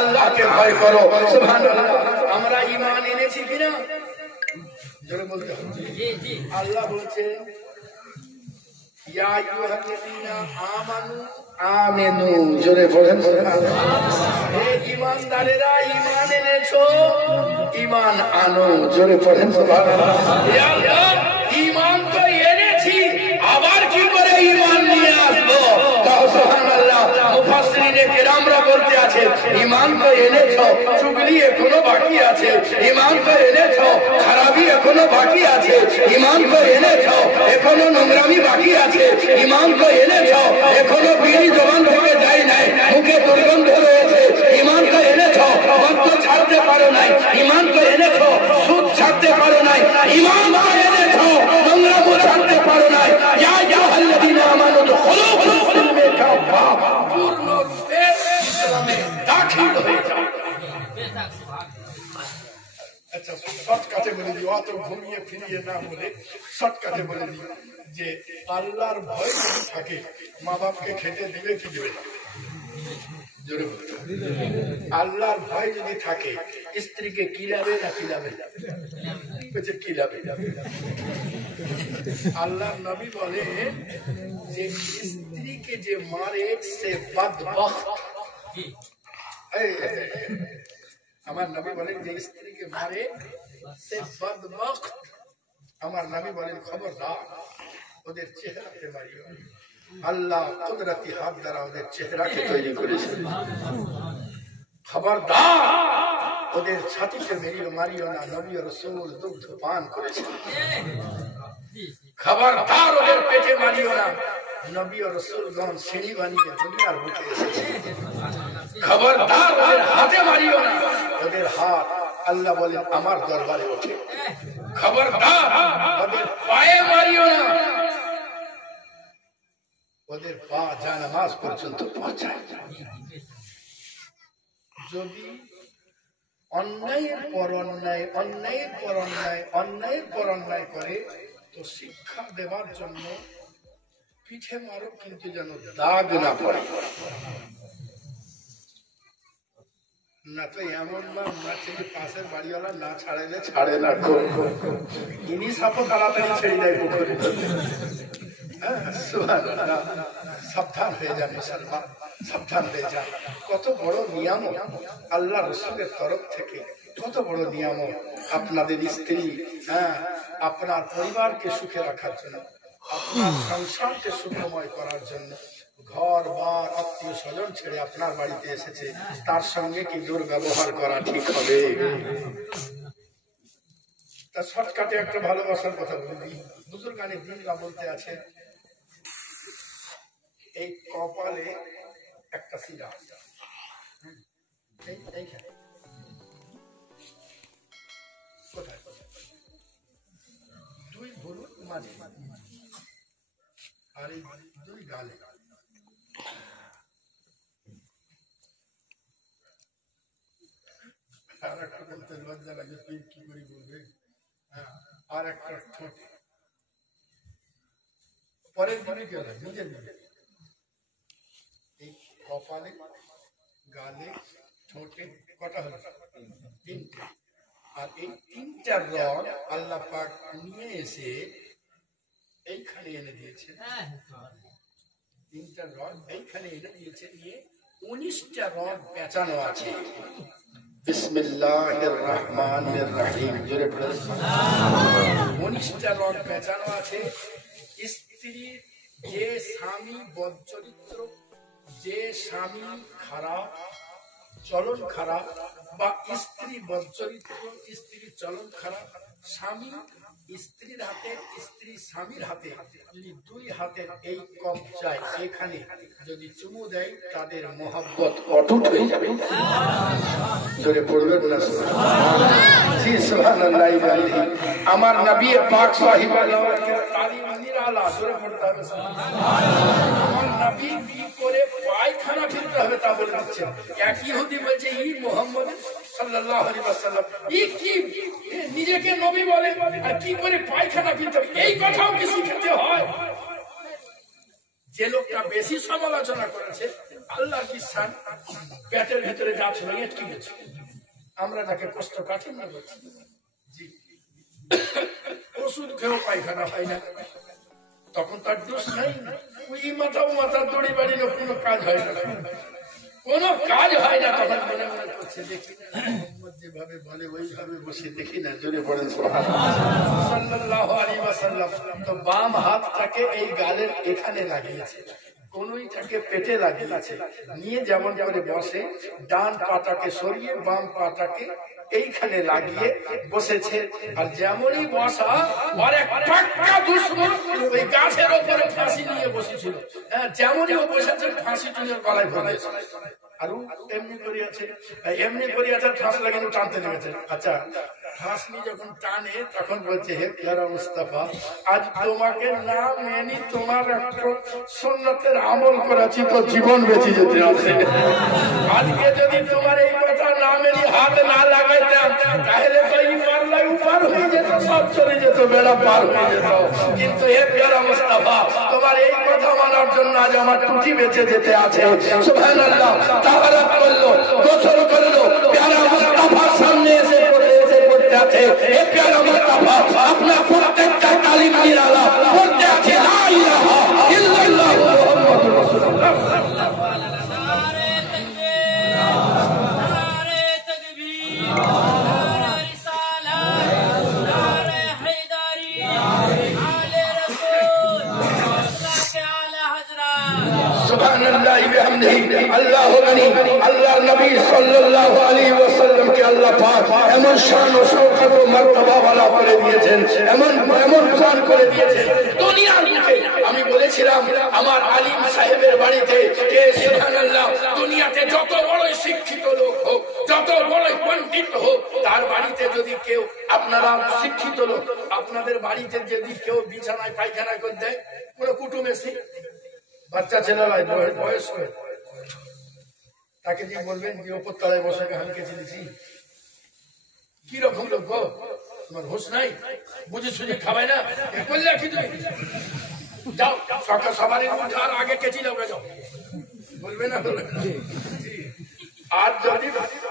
আল্লাহকে ভয় করো। সুবহানাল্লাহ। আমরা ঈমান এনেছি কিনা জোরে বলতে হবে। আল্লাহ বলছেন ইয়া আইয়ুহাল্লাযীনা আমানু আমিনু, জোরে বলেন সুবহানাল্লাহ। হে ঈমানদারেরা ঈমান এনেছো, ঈমান আনো, জোরে পড়েন সুবহানাল্লাহ। ইয়া আল্লাহ ঈমান তো এনেছি, আবার কি করে ঈমান নিয়ে আসবো? সুবহানাল্লাহ। মুফাসসিরিনে কেরামরা বলতে আছে ঈমান তো এনেছো, চুগলি এখনো বাকি আছে, ঈমান তো এনেছো, খারাপি এখনো বাকি আছে, ঈমান তো এনেছো, এখনো নোংরামি বাকি আছে, ঈমান তো এনেছো, এখনো বিড়ি জবান থেকে যায় নাই, মুখে দুর্গন্ধ রয়েছে, ঈমান তো এনেছো, মদ ছাড়তে পারো নাই, ঈমান তো এনেছো, সুদ ছাড়তে পারো নাই, ঈমান তো এনেছো, নোংরামো ছাড়তে পারো নাই। ইয়া আইয়ুহাল্লাযীনা আমানু দুখুলু ফিল সিলমি কাফা, পূর্ণরূপে ইসলামে দাখিল হয়ে যাও। আচ্ছা, শর্টকাটে বলে দিই, অত ঘুমিয়ে ফিরিয়ে না বলে শর্টকাটে বলে দিই যে আল্লাহর ভয় যদি থাকে মা বাপকে খেতে দিবে কি দিবে না? জোরে বলতে হবে। আল্লাহর ভয় যদি থাকে স্ত্রীকে কিলাবে না কিলাবে? কিলাবে। আল্লাহর নবী বলে যে স্ত্রীকে যে মারে সে বদবখত। আমার নবী বলেন যে স্ত্রীকে মারে সে বদবখত। আমার নবী বলেন খবরদার ওদের চেহারাতে মারিও। আল্লাহ কুদরতি হাত দ্বারা ওদের চেহারাকে তৈরি করেছেন। খবরদার ওদের ছাতিতে মারিও না, নবী ও রাসূল দুগ্ধ পান করেছেন। খবরদার ওদের পেটে মারিও না, নবী ও রাসূলগণ সিঁড়ি বানিয়ে দুনিয়ার বুকে এসেছে। খবরদার ওদের হাতে মারিও না, ওদের হাত আল্লাহ বলেন আমার দরবারে ওঠে। খবরদার ওদের পায়ে মারিও না, ওদের পা জানামাজ পর্যন্ত পৌঁছায়। যদি অন্যায়ের পর অন্যায়, অন্যায়ের পর অন্যায়, অন্যায়ের পর অন্যায় করে তো শিক্ষা দেওয়ার জন্য পিঠে মারো, কিন্তু যেন দাগ না পড়ে। না তো এমন পাশের বাড়িওয়ালা না ছাড়াইলে ছাড়ে না, ইনি সাপও তাড়াতাড়ি ছেড়ে দেয় পুকুরে। সাবধান হয়ে যান মুসলমান, সাবধান হয়ে যান। কত বড় নিয়ামত আল্লাহ রাসূলের তরফ থেকে, কত বড় নিয়ামত আপনাদের স্ত্রী, আপনার পরিবারকে সুখে রাখার জন্য, আপনার সংসারকে সুখময় করার জন্য ঘর বার আত্মীয় স্বজন ছেড়ে আপনার বাড়িতে এসেছে, তার সঙ্গে কি দুর্ব্যবহার করা ঠিক হবে? তার শর্টকাটে একটা ভালোবাসার কথা বলি। বুজুর্গানে দিনরা বলতে আছে এই কপালে একটা শিরা, এইখানে কোথায় দুই ভুরুর মাঝে, আর এই দুই গালে। আর একটা বলতে যে পীর কি করে বলবে। আর একটা ঠোঁট পরের দিকে গেল নিজের দিকে, এই কপালে, গালে, ঠোঁটে কটা হলো? তিনটে। আর এই তিনটা রড আল্লাহ পাক নিয়ে এসে এইখানে এনে দিয়েছে। তিনটা রড এইখানে এনে দিয়েছে, নিয়ে 19টা রড পেঁচানো আছে। বিসমিল্লাহির রহমানির রহিম জোরে পড়ে। 19টা রড পেঁচানো আছে। স্ত্রী যে স্বামী বদচরিত্র, যে স্বামী খারাপ, চলন খারাপ, বা স্ত্রী বদচরিত্র, স্ত্রীর চলন খারাপ, স্বামী স্ত্রীর হাতে, স্ত্রী স্বামীর হাতে যদি দুই হাতের এই কবজায় এখানে যদি চুমু দেয়, তাদের মহব্বত অটুট হয়ে যাবে। জোরে পড়বেন না? জি সুবহানাল্লাহ। আমার নবী পাক সাহিবাল্লাহ তালিম নিরালা, জোরে পড়তে হবে। আমার নবী কি করে পায়খানা ফিরতে হবে তা বলে দিচ্ছেন। এক ইহুদি বলছে ই মুহাম্মদ সাল্লাল্লাহু আলাইহি ওয়াসাল্লাম ই কি নিজেকে নবী বলে, আর কি করে পায়খানা ফিরতে হবে এই কথাও কি শিখতে হয়? যে লোকটা বেশি সমালোচনা করেছে আল্লাহর কি শান, পেটের ভিতরে যা ছিল এটকে গেছে, আমরা তাকে কষ্ট কাঠিন্য করছি। জি, ওষুধ খেয়েও পায়খানা হয় না, তখন তার দোষ নাই। ওই মাথার দড়ি বাড়িলেও কোনো কাজ হয় না, কোনো কাজ হয় না। তখন মনে মনে করছে দেখি না যেভাবে বলে ওইভাবে বসে দেখি না। জোরে পড়েন সাল্লাল্লাহু আলাইহি ওয়াসাল্লাম। তো বাম হাতটাকে এই গালের এখানে লাগিয়েছে, কোনইটাকে পেটে লাগিয়েছে, নিয়ে যেমন করে বসে ডান পাটাকে সরিয়ে বাম পাটাকে এইখানে লাগিয়ে বসেছে। আর যেমনই বসা, আর এক পাক্কা দুশমন ওই গাছের ওপরে ফাঁসি নিয়ে বসেছিল, যেমনই ও বসেছে ফাঁসি টুনের গলায় ভরেছে। আর এমনি করিয়াছে, এমনি করিয়াছে, ফাঁস লাগানো টানতে লেগেছে। আচ্ছা, ফাঁস নিয়ে যখন টানে তখন বলছে হে প্যারা মুস্তাফা, আজ তোমাকে না মেনে তোমার একটা সুন্নতের আমল করাছি তো জীবন বেঁচে যেতে আছে। আজকে যদি তোমার এই কথা না মেনে হাত না লাগাইতাম, তাহলে তো এই পারলাই পার হয়ে যেত, সব চলে যেত, বেড়া পার হয়ে যেত। কিন্তু হে প্যারা মুস্তাফা, তোমার এই কথা মানার জন্য আজ আমার টুটি বেঁচে যেতে আছে। সুবহানাল্লাহ। তাহারাত করলো, গোসল করলো, প্যারা মুস্তাফার সামনে এসে পড়তে আছে। হে প্যারা মুস্তাফা, আপনার প্রত্যেকটা তালিম নিরালা পড়তে আছে লা ইলাহা ইল্লাল্লাহ মুহাম্মাদুর রাসূলুল্লাহ। আল্লাহর নবী সাল্লাল্লাহু আলাইহি ওয়াসাল্লাম কে আল্লাহ পাক এমন শান ও শওকত ও মার্তবা ওয়ালা করে দিয়েছেন, এমন শান করে দিয়েছেন দুনিয়ার মুখে। আমি বলেছিলাম আমার আলিম সাহেবের বাড়িতে কে সুবহানাল্লাহ, দুনিয়াতে যত বড়ই শিক্ষিত লোক হোক, যত বড়ই পণ্ডিত হোক, তার বাড়িতে যদি কেউ, আপনারা শিক্ষিত লোক, আপনাদের বাড়িতে যদি কেউ বিছানায় পায়খানা করে দেয়, পুরো কুটুম এসে বাচ্চা ছেলেরাই বয়স করে তাকে যে বলবেন যে ওপর তলায় বসে আমি কেছে দিছি, কি রকম লোক গো, তোমার হোশ নাই, বুঝে সুঝে খাবাই না, করলে কি তুমি যাও সকাল সবারই উঠার আগে কেচি যাও, বলবে না? বলবে না। আর যদি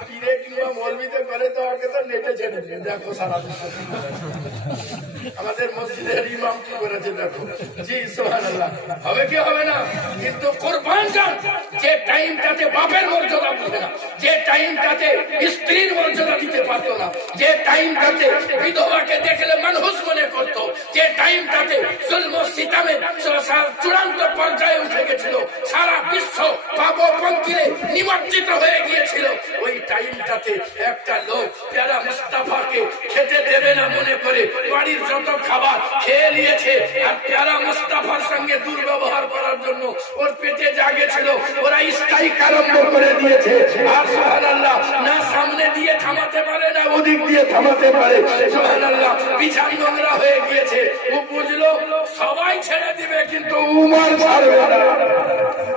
পীরে কিংবা মৌলবিতে করে তো আগে তো নেটে ছেড়ে দিয়ে দেখো সারা আমাদের মসজিদের ইমাম কি করেছে দেখো। জি সুবহানাল্লাহ। হবে কি হবে না? কিন্তু কুরবান যান যে টাইমটাতে বাপের মর্যাদা বুঝে না, যে টাইমটাতে স্ত্রীর মর্যাদা দিতে পারতো না, যে টাইমটাতে বিধবাকে দেখলে মানুষ মনে করত, যে টাইমটাতে জুলম ও সিতামের চূড়ান্ত পর্যায়ে উঠে গেছিল, সারা বিশ্ব পাপপঙ্কিলে নিমজ্জিত হয়ে গিয়েছিল, ওই টাইমটাতে একটা লোক প্যারা মুস্তাফাকে খেতে দেবে না মনে করে বাড়ির যত খাবার খেয়ে নিয়েছে, আর প্যারা মুস্তাফার সঙ্গে দুর্ব্যবহার করার জন্য ওর পেটে জাগেছিল, ওরা স্ট্রাইক আরম্ভ করে দিয়েছে। আর সুবহানাল্লাহ, না সামনে দিয়ে থামাতে পারে না ওদিক দিয়ে থামাতে পারে। সুবহানাল্লাহ, বিছান নোংরা হয়ে গিয়েছে। ও বুঝলো সবাই ছেড়ে দিবে কিন্তু উমর ছাড়বে না।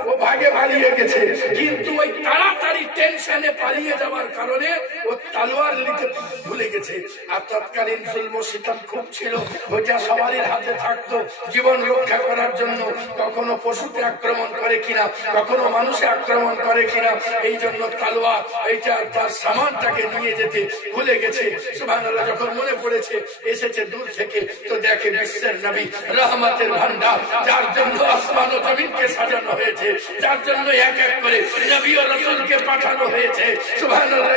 ও ভাই আগে পালিয়ে গেছে, কিন্তু ওই তাড়াতাড়ি টেনশনে পালিয়ে যাওয়ার কারণে ও তলোয়ার নিতে ভুলে গেছে। আর তৎকালীন জুলম সিতম খুব ছিল, ওইটা সবারই হাতে থাকতো জীবন রক্ষা করার জন্য। কখনো পশুকে আক্রমণ করে কিনা, কখনো মানুষে আক্রমণ করে কিনা, এই জন্য তলোয়ার এইটা তার সামানটাকে নিয়ে যেতে ভুলে গেছে। সুবহানাল্লাহ, যখন মনে পড়েছে এসেছে দূর থেকে, তো দেখে বিশ্বের নবী রহমতের ভান্ডার, যার জন্য আসমান ও জমিনকে সাজানো হয়েছে, যার জন্য এক এক করে নবী ও রাসূলকে পাঠানো হয়েছে। সুবহানাল্লাহ।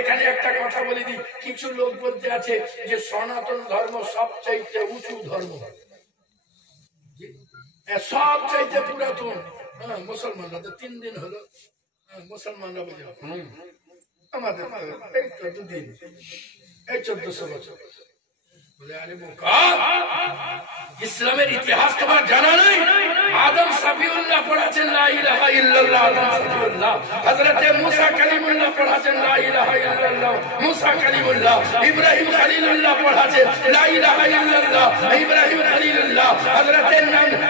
এখানে একটা কথা বলে দিই, কিছু লোক বলতে আছে যে সনাতন ধর্ম সবচাইতে উঁচু ধর্ম, সবচাইতে পুরাতন। মুসলমানরা তো 3 দিন হলো, মুসলমানরা বলে আমাদের এই তো 2 দিন, এই 1400 বছর। বলে আরে বোকা, ইসলামের ইতিহাস তোমার জানা নাই? আদম সাফিউল্লাহ পড়াছেন লা ইলাহা ইল্লাল্লাহ, আদম সাফিউল্লাহ। হযরতে মুসা কালিমুল্লাহ পড়াছেন লা ইলাহা ইল্লাল্লাহ, মুসা কালিমুল্লাহ। ইব্রাহিম খলিলুল্লাহ পড়াছেন লা ইলাহা ইল্লাল্লাহ, ইব্রাহিম খলিলুল্লাহ।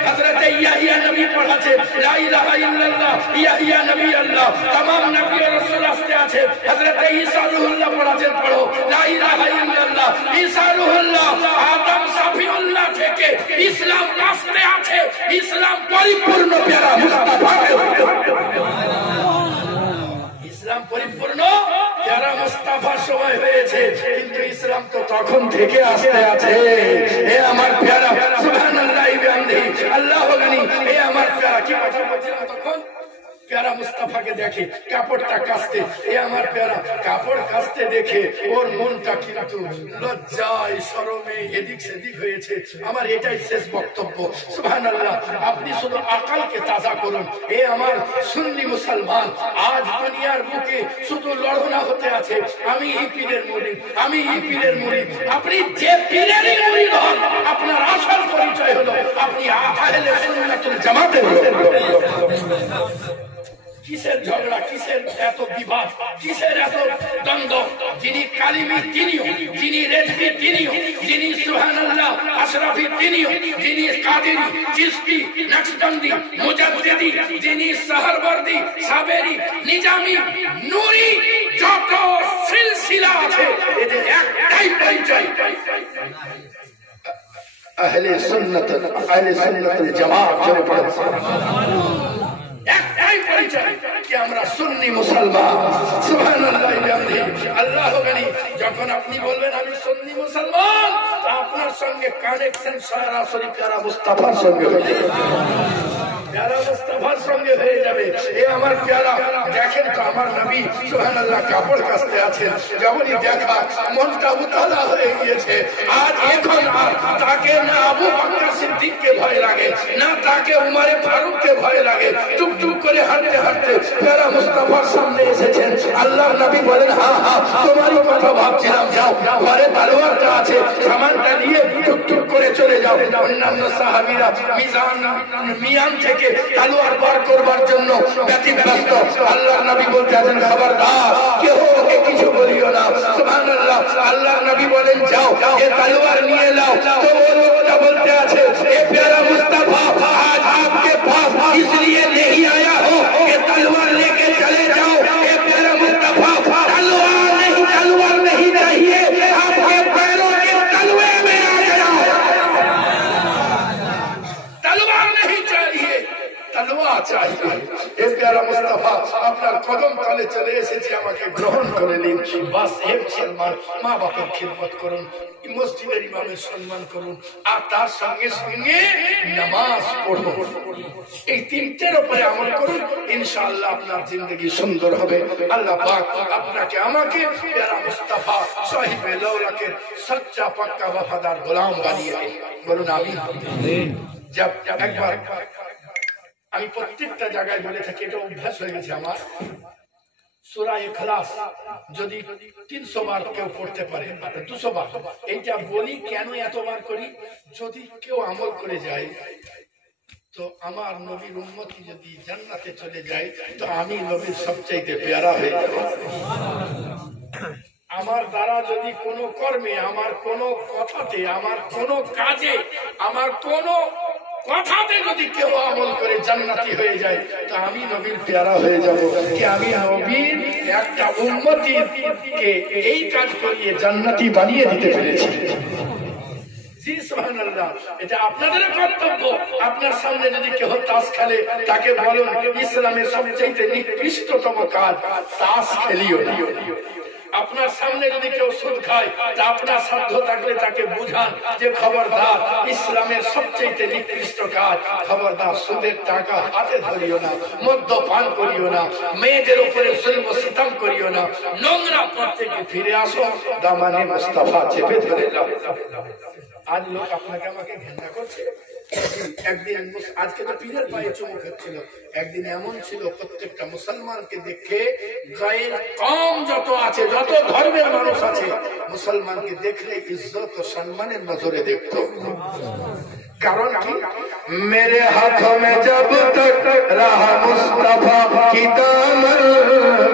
হযরতে ইয়াহিয়া নবী পড়াছেন লা ইলাহা ইল্লাল্লাহ, ইয়াহিয়া নবী আল্লাহ। तमाम নবী ও রাসূল আসতে আছে। হযরতে ঈসা রূহুল্লাহ পড়াছেন, পড়ো লা ইলাহা ইল্লাল্লাহ, ঈসা রূহুল্লাহ। আদম সাফিউল্লাহ থেকে ইসলাম আসতে আছে, ইসলাম পরিপূর্ণ প্যারা মুস্তাফা, ইসলাম পরিপূর্ণ প্যারা মুস্তাফার সময় হয়েছে, কিন্তু ইসলাম তো তখন থেকে আসতে আছে। এ আমার প্যারা, সুবহানাল্লাহ বিহামদিহি, আল্লাহু গনি। এ আমার প্যারা, কি কথা বলছিলাম তখন? প্যারা মুস্তাফাকে দেখে কাপড়টা কাচতে, এ আমার প্যারা কাপড় কাচতে দেখে ওর মনটা কিন্তু লজ্জায় শরমে এদিক সেদিক হয়েছে। আমার এটাই শেষ বক্তব্য। সুবহানাল্লাহ, আপনি শুধু আকালকে তাজা করুন। এ আমার সুন্নি মুসলমান, আজ দুনিয়ার বুকে শুধু লড়না হতে আছে, আমি এই পীরের মুরিদ, আমি এই পীরের মুরিদ। আপনি যে পীরেরই মুরিদ হন, আপনার আসল পরিচয় হলো আপনি আহলে সুন্নাতুল জামাতের লোক। কিসের ঝগড়া, কিসের এত বিবাদ, কিসের এত দ্বন্দ্ব? যিনি কালিমি তিনিও, যিনি রেজভি তিনিও, যিনি সুবহানাল্লাহ আশরাফি তিনিও, যিনি কাদেরি, চিশতি, নকশবন্দি, মুজাদ্দিদি, যিনি সাহারবর্দি, সাবেরি, নিজামি, নুরি, যত সিলসিলা আছে এদের একটাই পরিচয় আহলে সুন্নাতুল জামাত। জোরে পড়েন একটাই পরিচয় কি আমরা সুন্নি মুসলমান। সুবহানাল্লাহ বিহামদিহি, আল্লাহু গনি। যখন আপনি বলবেন আমি সুন্নি মুসলমান, আপনার সঙ্গে কানেকশন সরাসরি প্যারা মুস্তাফার সঙ্গে হয়ে যাবে, প্যারা মুস্তাফার সঙ্গে হয়ে যাবে। এ আমার প্যারা, দেখেন তো আমার নবী সুবহানাল্লাহ কাপড় কাচতে আছেন, যখনই দেখা মনটা উতালা হয়ে গিয়েছে। আজ এখন আর তাকে না আবু বকর সিদ্দিককে ভয় লাগে, না তাকে উমরে ফারুককে ভয় লাগে। টুকটুক করে হাঁটতে হাঁটতে প্যারা মুস্তাফার সামনে এসেছেন। আল্লাহর নবী বলেন, হ্যাঁ হ্যাঁ তোমারই কথা ভাবছিলাম, যাও ঘরে তলোয়ারটা আছে, সামানটা নিয়ে টুকটুক করে চলে যাও। অন্যান্য সাহাবীরা মিয়ান থেকে তলোয়ার বার করবার জন্য ব্যতিব্যস্ত। আল্লাহর নবী বলতে আছেন, খবরদার কেউ ওকে কিছু বলিও না। সুবহানাল্লাহ, আল্লাহর নবী বলেন, যাও এ তলোয়ার নিয়ে নাও। তো ও লোকটা বলতে আছে, এ প্যারা মুস্তাফা আজ आपके पास इसलिए नहीं आया हो कि तलवार लेके चले जाओ। ए प्यारा मुस्तफा, तलवार नहीं चाहिए, आपके पैरों के तलवे में आ जाओ। तलवार नहीं चाहिए, तलवार चाहिए। ए प्यारा मुस्तफा, আপনার কদম তলে চলে এসেছি, আমাকে গ্রহণ করে নিন। বাস হে মুসলমান, মা বাবার খিদমত করুন, মসজিদের ইমামের সম্মান করুন, আর তার সঙ্গে সঙ্গে নামাজ পড়ুন। এই তিনটের উপরে আমল করুন, ইনশাআল্লাহ আপনার জিন্দগি সুন্দর হবে। আল্লাহ পাক আপনাকে আমাকে প্যারা মুস্তাফা সাহিবে লৌলাকে সচ্চা পাক্কা ওয়াফাদার গোলাম বানিয়ে দিন। বলুন আমিন। একবার আমি প্রত্যেকটা জায়গায় বলে থাকি, এটা অভ্যাস হয়ে গেছে আমার, সূরা ইখলাস যদি 300 বার কেউ পড়তে পারে, 200 বার, এইটা বলি কেন এতবার করি? যদি কেউ আমল করে যায়, তো আমার নবীর উম্মতি যদি জান্নাতে চলে যায়, তো আমি নবীর সবচাইতে প্যারা হয়ে যাব। আমার দ্বারা যদি কোনো কর্মে, আমার কোনো কথাতে, আমার কোনো কাজে, আমার কোনো কথাতে যদি কেউ আমল করে জান্নাতি হয়ে যায়, তা আমি নবীর পেয়ারা হয়ে যাব। কি আমি নবীর একটা উম্মতিকে এই কাজ করিয়ে জান্নাতি বানিয়ে দিতে পেরেছি। এটা আপনাদের কর্তব্য। আপনার সামনে যদি কেউ তাস খেলে, তাকে বলুন ইসলামের সবচেয়ে নিকৃষ্টতম কাজ তাস খেলিও না। আপনার সামনে যদি কেউ সুদ খায়, তা আপনার সাধ্য থাকলে তাকে বুঝান যে খবরদার, ইসলামের সবচেয়ে নিকৃষ্ট কাজ খবরদার, সুদের টাকা হাতে ধরিও না, মদ্যপান করিও না, মেয়েদের উপরে জুলম সিতম করিও না, নোংরা পথ থেকে ফিরে আসো, দামানে মুস্তাফা চেপে ধরে নাও। আজ লোক আপনাকে আমাকে ঘৃণা করছে। একদিন আজকে তো পীরের পায়ে চুমুক হচ্ছিল, একদিন এমন ছিল প্রত্যেকটা মুসলমানকে দেখে গায়ের কম যত আছে, যত ধর্মের মানুষ আছে, মুসলমানকে দেখলে ইজ্জত ও সম্মানের নজরে দেখতো। কারণ কি? মেরে হাথোं में जब तक रहा मुस्तफा की दामन,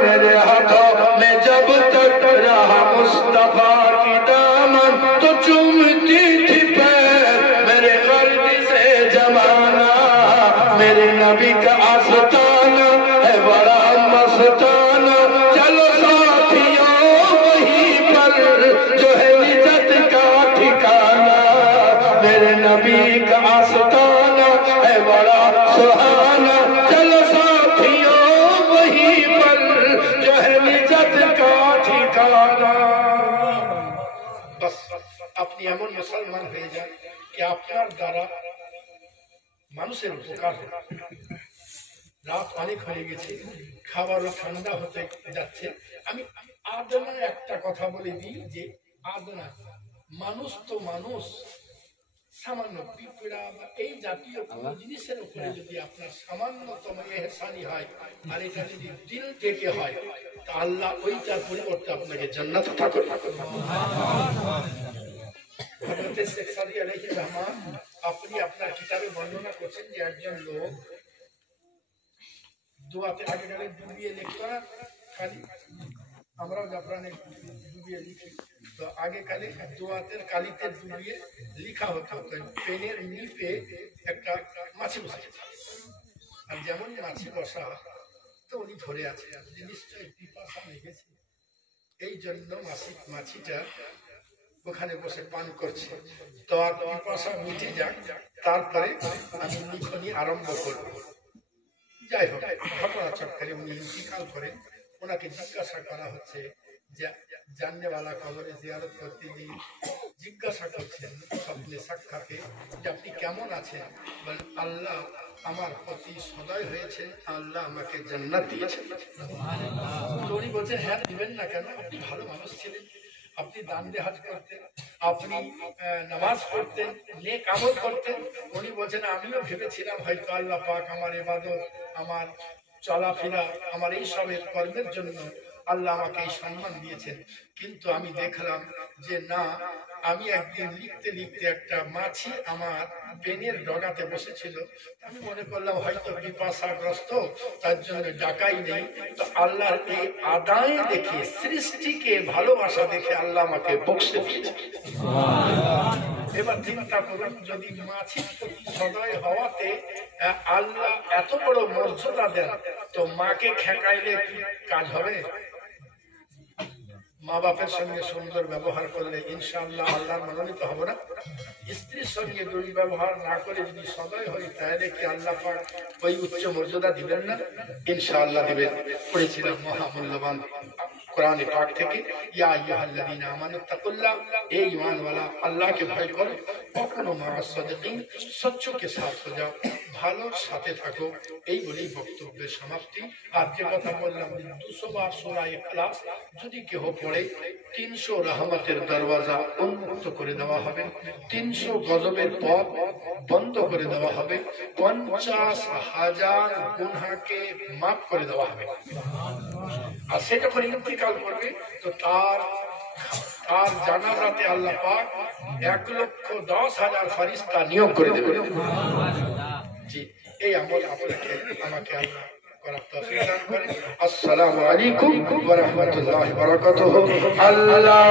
मेरे हाथों में जब तक रहा मुस्तफा की दामन, तो चूमती थी पैर मेरे गर्द से जमाना, मेरे नबी का आस्ताना है बड़ा मस्ताना, चलो साथियों वहीं पर जो है निजत का ठिकाना, मेरे नबी का आस्ताना है बड़ा सुहाना, चलो साथियों वहीं पर जो है निजत का ठिकाना। बस আপনি এমন মুসলমান হয়ে যান কি আপনার দ্বারা মানুষের উপকার হবে। রাত অনেক হয়ে গেছে, খাবারও ঠান্ডা হতে যাচ্ছে। আমি আদনা একটা কথা বলে দিই যে আদনা মানুষ তো মানুষ, সামান্য পিঁপড়া বা এই জাতীয় কোনো জিনিসের উপরে যদি আপনার সামান্যতম এহসানি হয়, আর এটা যদি দিল থেকে হয়, তা আল্লাহ ওইটার পরিবর্তে আপনাকে জান্নাত আতা করবে। আপনি আপনার কিতাবে বর্ণনা করছেন যে একজন লোক দোয়াতে আগে গেলে ডুবিয়ে লিখতো না, খালি আমরাও জাফরানে ডুবিয়ে লিখি, তো আগে কালে দোয়াতের কালিতে ডুবিয়ে লিখা হতো। পেনের নিপে একটা মাছি বসেছে, আর যেমন মাছি বসা তো উনি ধরে আছে, নিশ্চয়ই পিপাসা লেগেছে, এই জন্য মাছিটা ওখানে বসে পান করছে। তো আর পিপাসা মিটে যাক, তারপরে আমি লিখনি আরম্ভ করব। যাই হোক, ঘটনা চক্করে উনি ইন্তিকাল করেন। ওনাকে জিজ্ঞাসা করা হচ্ছে যে জাননেওয়ালা কবরে জিয়ারত করতে গিয়ে জিজ্ঞাসা করছেন স্বপ্নে সাক্ষাতে যে আপনি কেমন আছেন? বলেন আল্লাহ আমার প্রতি সদয় হয়েছেন, আল্লাহ আমাকে জান্নাত দিয়েছেন। উনি বলছেন হ্যাঁ দিবেন না কেন? আপনি ভালো মানুষ ছিলেন, আপনি দান দেহাজ করতেন, আপনি নামাজ পড়তেন, নেক আমল করতেন। উনি বলছেন আমিও ভেবেছিলাম হয়তো আল্লাহ পাক আমার ইবাদত, আমার চলাফেরা, আমার এই সবের কর্মের জন্য আল্লাহ আমাকে এই সম্মান দিয়েছেন, কিন্তু আমি দেখলাম যে না, আমি একদিন লিখতে লিখতে একটা মাছি আমার পেনের ডগাতে বসেছিল, আমি মনে করলাম হয়তো পিপাসাগ্রস্ত, তার জন্য ডাকাই নেই। তো আল্লাহর এই আদায় দেখে, সৃষ্টিকে ভালোবাসা দেখে আল্লাহ আমাকে বকশে দিয়েছে। এবার চিন্তা করুন, যদি মাছির প্রতি সদয় হওয়াতে আল্লাহ এত বড় মর্যাদা দেন, তো মাকে খেকাইলে কি কাজ হবে? মা বাপের সঙ্গে সুন্দর ব্যবহার করলে ইনশাআল্লাহ আল্লাহর মনোনীত হব না? স্ত্রীর সঙ্গে দুর্ব্যবহার না করে যদি সদয় হই, তাহলে কি আল্লাহ পাক ওই উচ্চ মর্যাদা দিবেন না? ইনশাআল্লাহ দিবেন। পড়েছিলাম মহামূল্যবান কোরআন পাক থেকে, ইয়া আইয়ুহাল্লাযীনা আমানুত্তাকুল্লাহ, এই ঈমানওয়ালা আল্লাহকে ভয় করো, কখনো মা'আস সাদিকিন, সচ্চোকে সাথ হয়ে যাও, ভালোর সাথে থাকো। এই বলেই বক্তব্যের সমাপ্তি। আর যে কথা বললাম 200 বার সূরা ইখলাস যদি কেহ পড়ে, 300 রহমতের দরওয়াজা উন্মুক্ত করে দেওয়া হবে, 300 গজবের পথ বন্ধ করে দেওয়া হবে, 50,000 গুনাহকে মাফ করে দেওয়া হবে। আর সে যখন ইন্তিকাল করবে, তো তার জানাজাতে আল্লাহ পাক 1,10,000 ফেরেশতা নিয়োগ করে দেবে। জি, এই আমল আপনাকে আমাকে আল্লাহ করার তৌফিক দান করেন। আসসালামু আলাইকুম ওয়া রাহমাতুল্লাহি ওয়া বারাকাতুহু। আল্লাহ